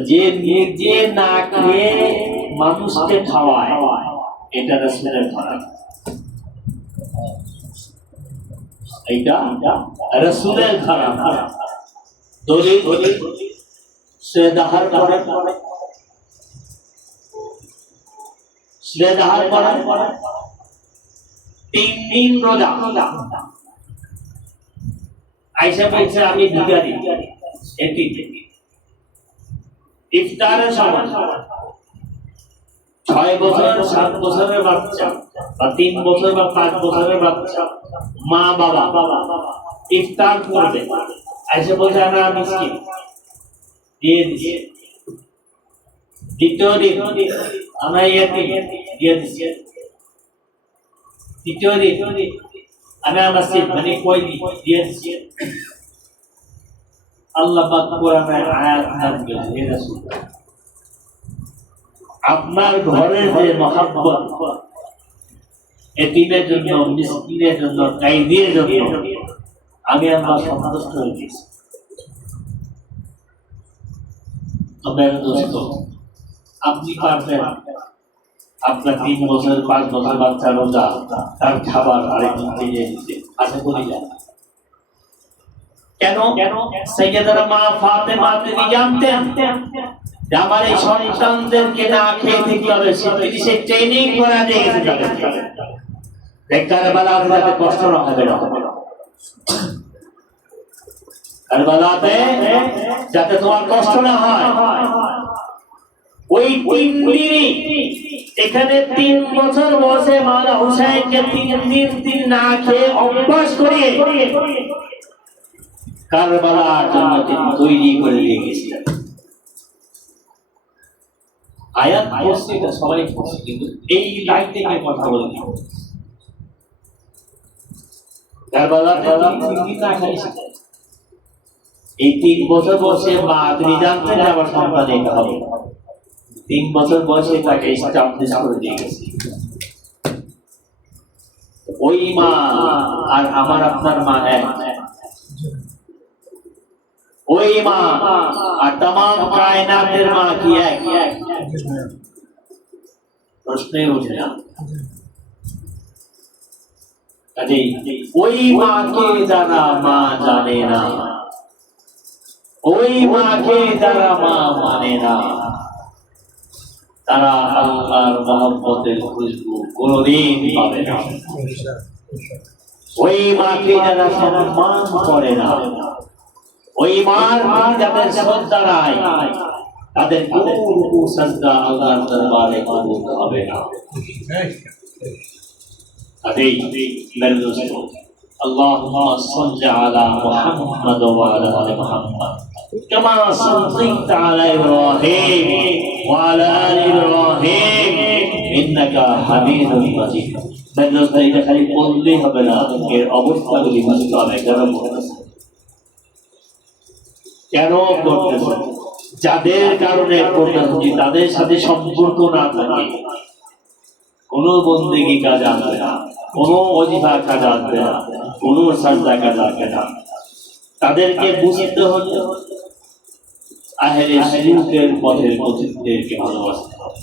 যে নিজে না খেয়ে মানুষকে খাওয়ায় এটা রাসূলের খারাপ, এটা রাসূলের খারাপ। দলিল সেদাহার পরে সেদাহার পরে 3 দিন রোজা। আয়েশা বলছে আমি ভিখারি, একই ইফতারের সময় 6 বছর 7 বছরের বাচ্চা বা 3 বছর বা 5 বছরের বাচ্চা মা বাবা ইফতার করবে, আয়েশা বলছে আমরা মিসকিন দিয়ে দিচ্ছি। দ্বিতীয় দিন আমরা ইয়াতিম দিয়ে দিচ্ছি। তৃতীয় দিন আমরা মসজিদ মানে কই দিয়ে দিচ্ছি। আল্লাহ পাক কোরআনে আয়াত নাযিল করেছেন, হে রাসূল আপনার ঘরের যে মহব্বত এতিমের জন্য, মিসকিনের জন্য, কায়দির জন্য আমি আল্লাহ সন্তুষ্ট হয়ে গেছি। তবে দোস্ত আপনি পারবেন আপনার 3 বছর 5 বছর বাচ্চা রোজা তার খাবার আরেকজন দিয়ে দিতে? আশা করি না। কেন? সাইয়্যিদানা মা ফাতেমা তিনি জানতেন যে আমার এই সন্তানদেরকে না খেয়ে থেকে হবে, তিনি সেই ট্রেনিং করা দিয়ে গেছে তাদেরকে। কারবালাতে যাতে কষ্ট না হবে না, কারবালাতে যাতে তোমার কষ্ট না হয়। ওই 3 দিনই এখানে 3 বছর বয়সে মাওলানা হুসাইনকে 3 দিন না খেয়ে অভ্যাস করিয়ে কারবালার জন্য তিনি তৈরি করে দিয়ে গেছিলেন। আয়াত পড়ছি এটা সবাই পড়ছে, কিন্তু এই লাইন থেকে কথা বলে দিব। কারবালাতে 3 দিন না খাইছে, এই 3 বছর বয়সে মা তিনি জানতেন আমার সন্তান এটা হবে। 3 বছর বয়সে তাকে এস্টাবলিশ করে দিয়ে গেছে। ওই মা আর আমার আপনার মা এক, ওই মা আর तमाम কায়নাতের মা কি এক? প্রশ্নই ওঠে না। কাজেই ওই মাকে যারা মা জানে না, ওই মাকে যারা মা মানে না, তারা আল্লাহর মহব্বতের খুশবু কোনদিন পাবে না। ওই মাকে যারা সম্মান করে না, ওই মার যাদের শ্রদ্ধা নাই, তাদের কোনো রুকু সাজদা আল্লাহর দরবারে কবুল হবে না। আদেই মেরে দোস্ত, আল্লাহুম্মা সাল্লি আলা মুহাম্মাদ ওয়া আলা আলি মুহাম্মাদ কামা সাল্লাইতা আলা ইব্রাহিম ওয়া আলা আলি ইব্রাহিম ইন্নাকা হামিদুম মাজিদ। মেরে দোস্ত, এটা খালি বললেই হবে না, এর অবস্থাগুলি বুঝতে হবে। কেন করতেছেন? যাদের কারণে করতেছেন তাদের সাথে সম্পর্ক না থাকে, কোনো বন্দেগী কাজ আসবে না, কোনো ওজিফা কাজ আসবে না, কোনো সাজদা কাজ আসবে না। তাদেরকে বুঝতে হলে আহলে সুন্নাতের পথের পথিকদেরকে ভালোবাসতে হবে,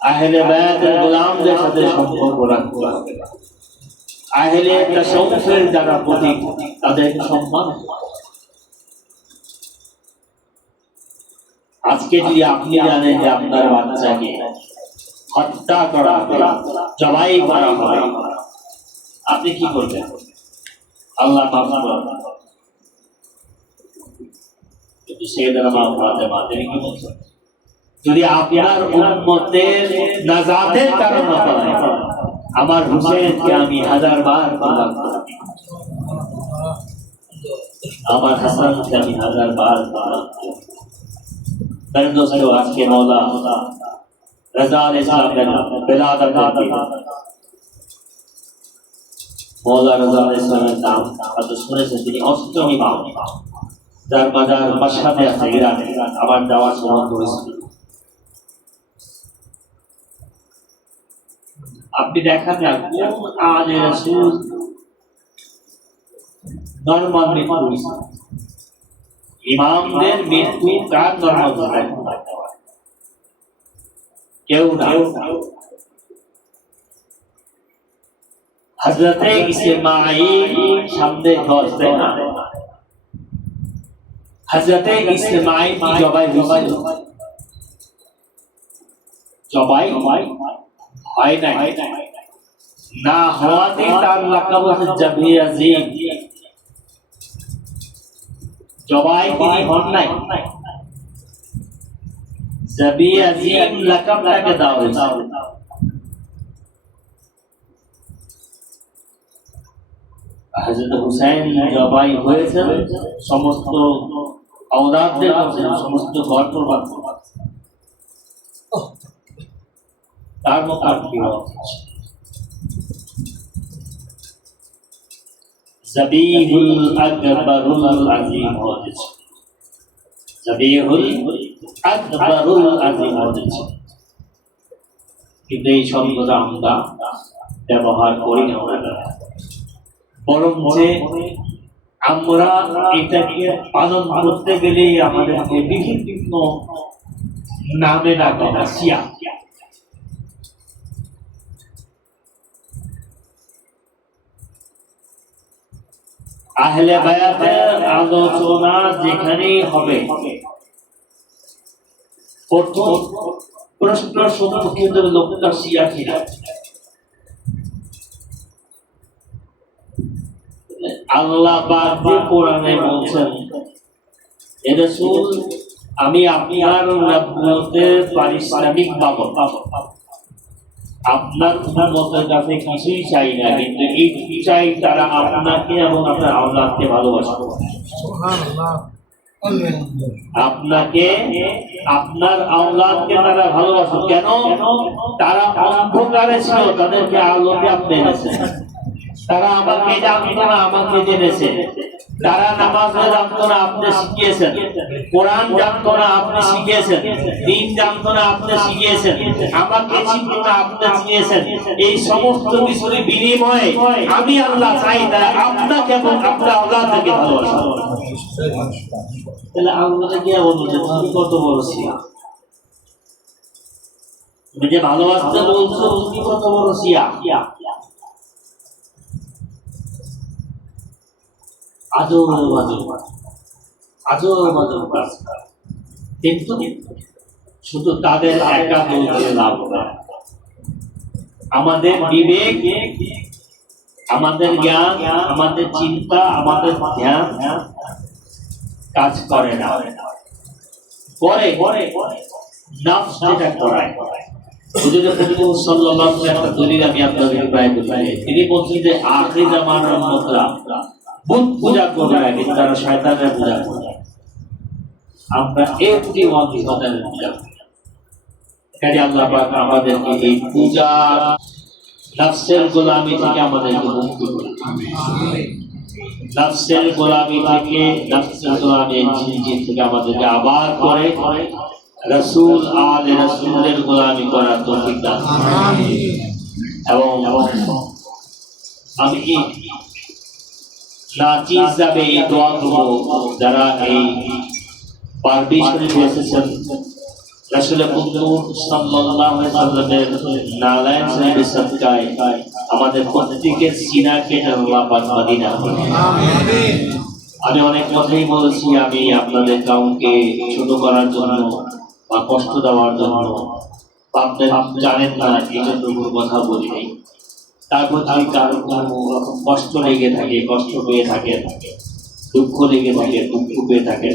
আহলে বায়াতের গোলামদের সাথে সম্পর্ক রাখতে হবে, আহলে তাসাউফের যারা পথিক তাদেরকে সম্মান। আজকে যদি আপনি জানেন যে আপনার বাচ্চাকে হত্যা করা হবে, জবাই করা হবে, আপনি কি করবেন? আল্লাহ মাফ করবেন। কিন্তু সাইয়্যিদানা মা ফাতেমা তিনি কি বলছেন? যদি আপনার উম্মতের নাজাতের কারণ হয়, আমার হুসাইনকে আমি 1000 বার প্রদান করব, আমার হাসানকে আমি 1000 বার প্রদান করব। मेरे दोस्तों, आज के मौला रज़ा अलैहिस्सलाम ने विलादत की। मौला रज़ा अलैहिस्सलाम नाम आप सुने से তিনি অষ্টম ইমাম। যার বাজার বাসাতে আছে ইরানে, আবার যাওয়ার সৌভাগ্য হয়েছিল। আপনি দেখান না কোন আলে রাসূল নরমাল মৃত্যু, ইমামদের মৃত্যু কার নরমাল হয়? কেউ না। হযরতে ইসমাঈল সামনে ধরতে না, হযরতে ইসমাঈল কি জবাই হয়েছিল? জবাই হয় নাই, না হওয়াতে তার লাকাব হচ্ছে জাবি আজিম। জবাই তিনি হন নাই, জাবি আজিম লাকাবটাকে দেওয়া হয়েছে। হযরত হুসাইন জবাই হয়েছেন, সমস্ত আওলাদদের সমস্ত ঘর পরিবার তার মোকাবিলা জাবিহুল আকবরুল আজিম হয়েছে, জাবিহুল আকবরুল আজিম হয়েছে। কিন্তু এই শব্দটা আমরা ব্যবহার করি না, বরং যে আমরা এটাকে পালন করতে গেলেই আমাদেরকে বিভিন্ন নামে ডাকা হয়। শিয়া আহলে বায়াতের আলোচনা যেখানেই হবে, প্রথম প্রশ্ন সম্মুখীন হবে লোকটা শিয়া কিনা। আল্লাহ পাক কোরআনে বলছেন, হে রাসূল আমি আপনার নবুয়তের পারিশ্রমিক পাবো, আপনার উম্মতের কাছে কিছুই চাই না, কিন্তু এই চাই তারা আপনাকে এবং আপনার আওলাদকে ভালোবাসে। সুবহানাল্লাহ। আপনাকে আপনার আওলাদকে তারা ভালোবাসে কেন? তারা অন্ধকারে ছিল, তাদেরকে আলোকে আপনি এনেছেন। তারা আমাকে জানতো না, আমাকে জেনেছে। তারা নামাজ জানতো না, আপনি শিখিয়েছেন। কোরআন জানতো না, আপনি শিখিয়েছেন। দ্বীন জানতো না, আপনি শিখিয়েছেন। আমাকে চিনতো না, আপনি চিনিয়েছেন। এই সমস্ত কিছুর বিনিময়ে আমি আল্লাহ চাই তারা আপনাকে এবং আপনার আওলাদকে ভালোবাসে। তাহলে আল্লাহকে কি বলছে, তুমি কত বড় শিয়া? তুমি যে ভালোবাসতে বলছো, তুমি কত বড় শিয়া? কিন্তু শুধু তাদের একা দোষে লাভ না। আমাদের বিবেক, আমাদের জ্ঞান, আমাদের চিন্তা, আমাদের ধ্যান কাজ করে না। পরে নফস যেটা করায়। হুজুর নবী সাল্লাল্লাহু আলাইহি একটা দলিল আমি আপনাদের প্রায় বলি। তিনি বলছেন যে আখির জামানার মুদ্রা বুত পূজা করবে, কিন্তু তারা শয়তানের পূজা করবে। আমরা একটি মন্দিরের পূজা করি। কাজে আল্লাহ পাক আমাদেরকে এই পূজা নফসের গোলামি থেকে আমাদেরকে মুক্ত করে। নফসের গোলামি থেকে, নফসের গোলামির জিনজির থেকে আমাদেরকে আবার করে রাসূল আলে রাসূলের গোলামি করার তৌফিক দান করুন। এবং আমি কি নাচিজ যাবে এই দোয়া করব, যারা এই পার্টি শরীফে এসেছেন, রাসূলের পুত্র সাল্লাল্লাহু আলাইহি সাল্লামের নালায়েন শরীফের সাদকায় আমাদের প্রত্যেকের সিনাকে আল্লাহ পাক মদিনা করেন। আমিন। আমি অনেক কথাই বলেছি, আমি আপনাদের কাউকে ছোট করার জন্য বা কষ্ট দেওয়ার জন্য, আপনারা জানেন না এই জন্য কোনো কথা বলি নাই। তারপর যদি কারো কোনো রকম কষ্ট লেগে থাকে, কষ্ট পেয়ে থাকে, দুঃখ লেগে থাকে, দুঃখ পেয়ে থাকে,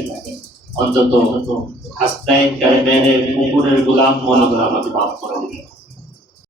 অন্তত হাসনাইন কারিমের কুকুরের গোলাম মনে করে আমাকে মাফ করে দিন।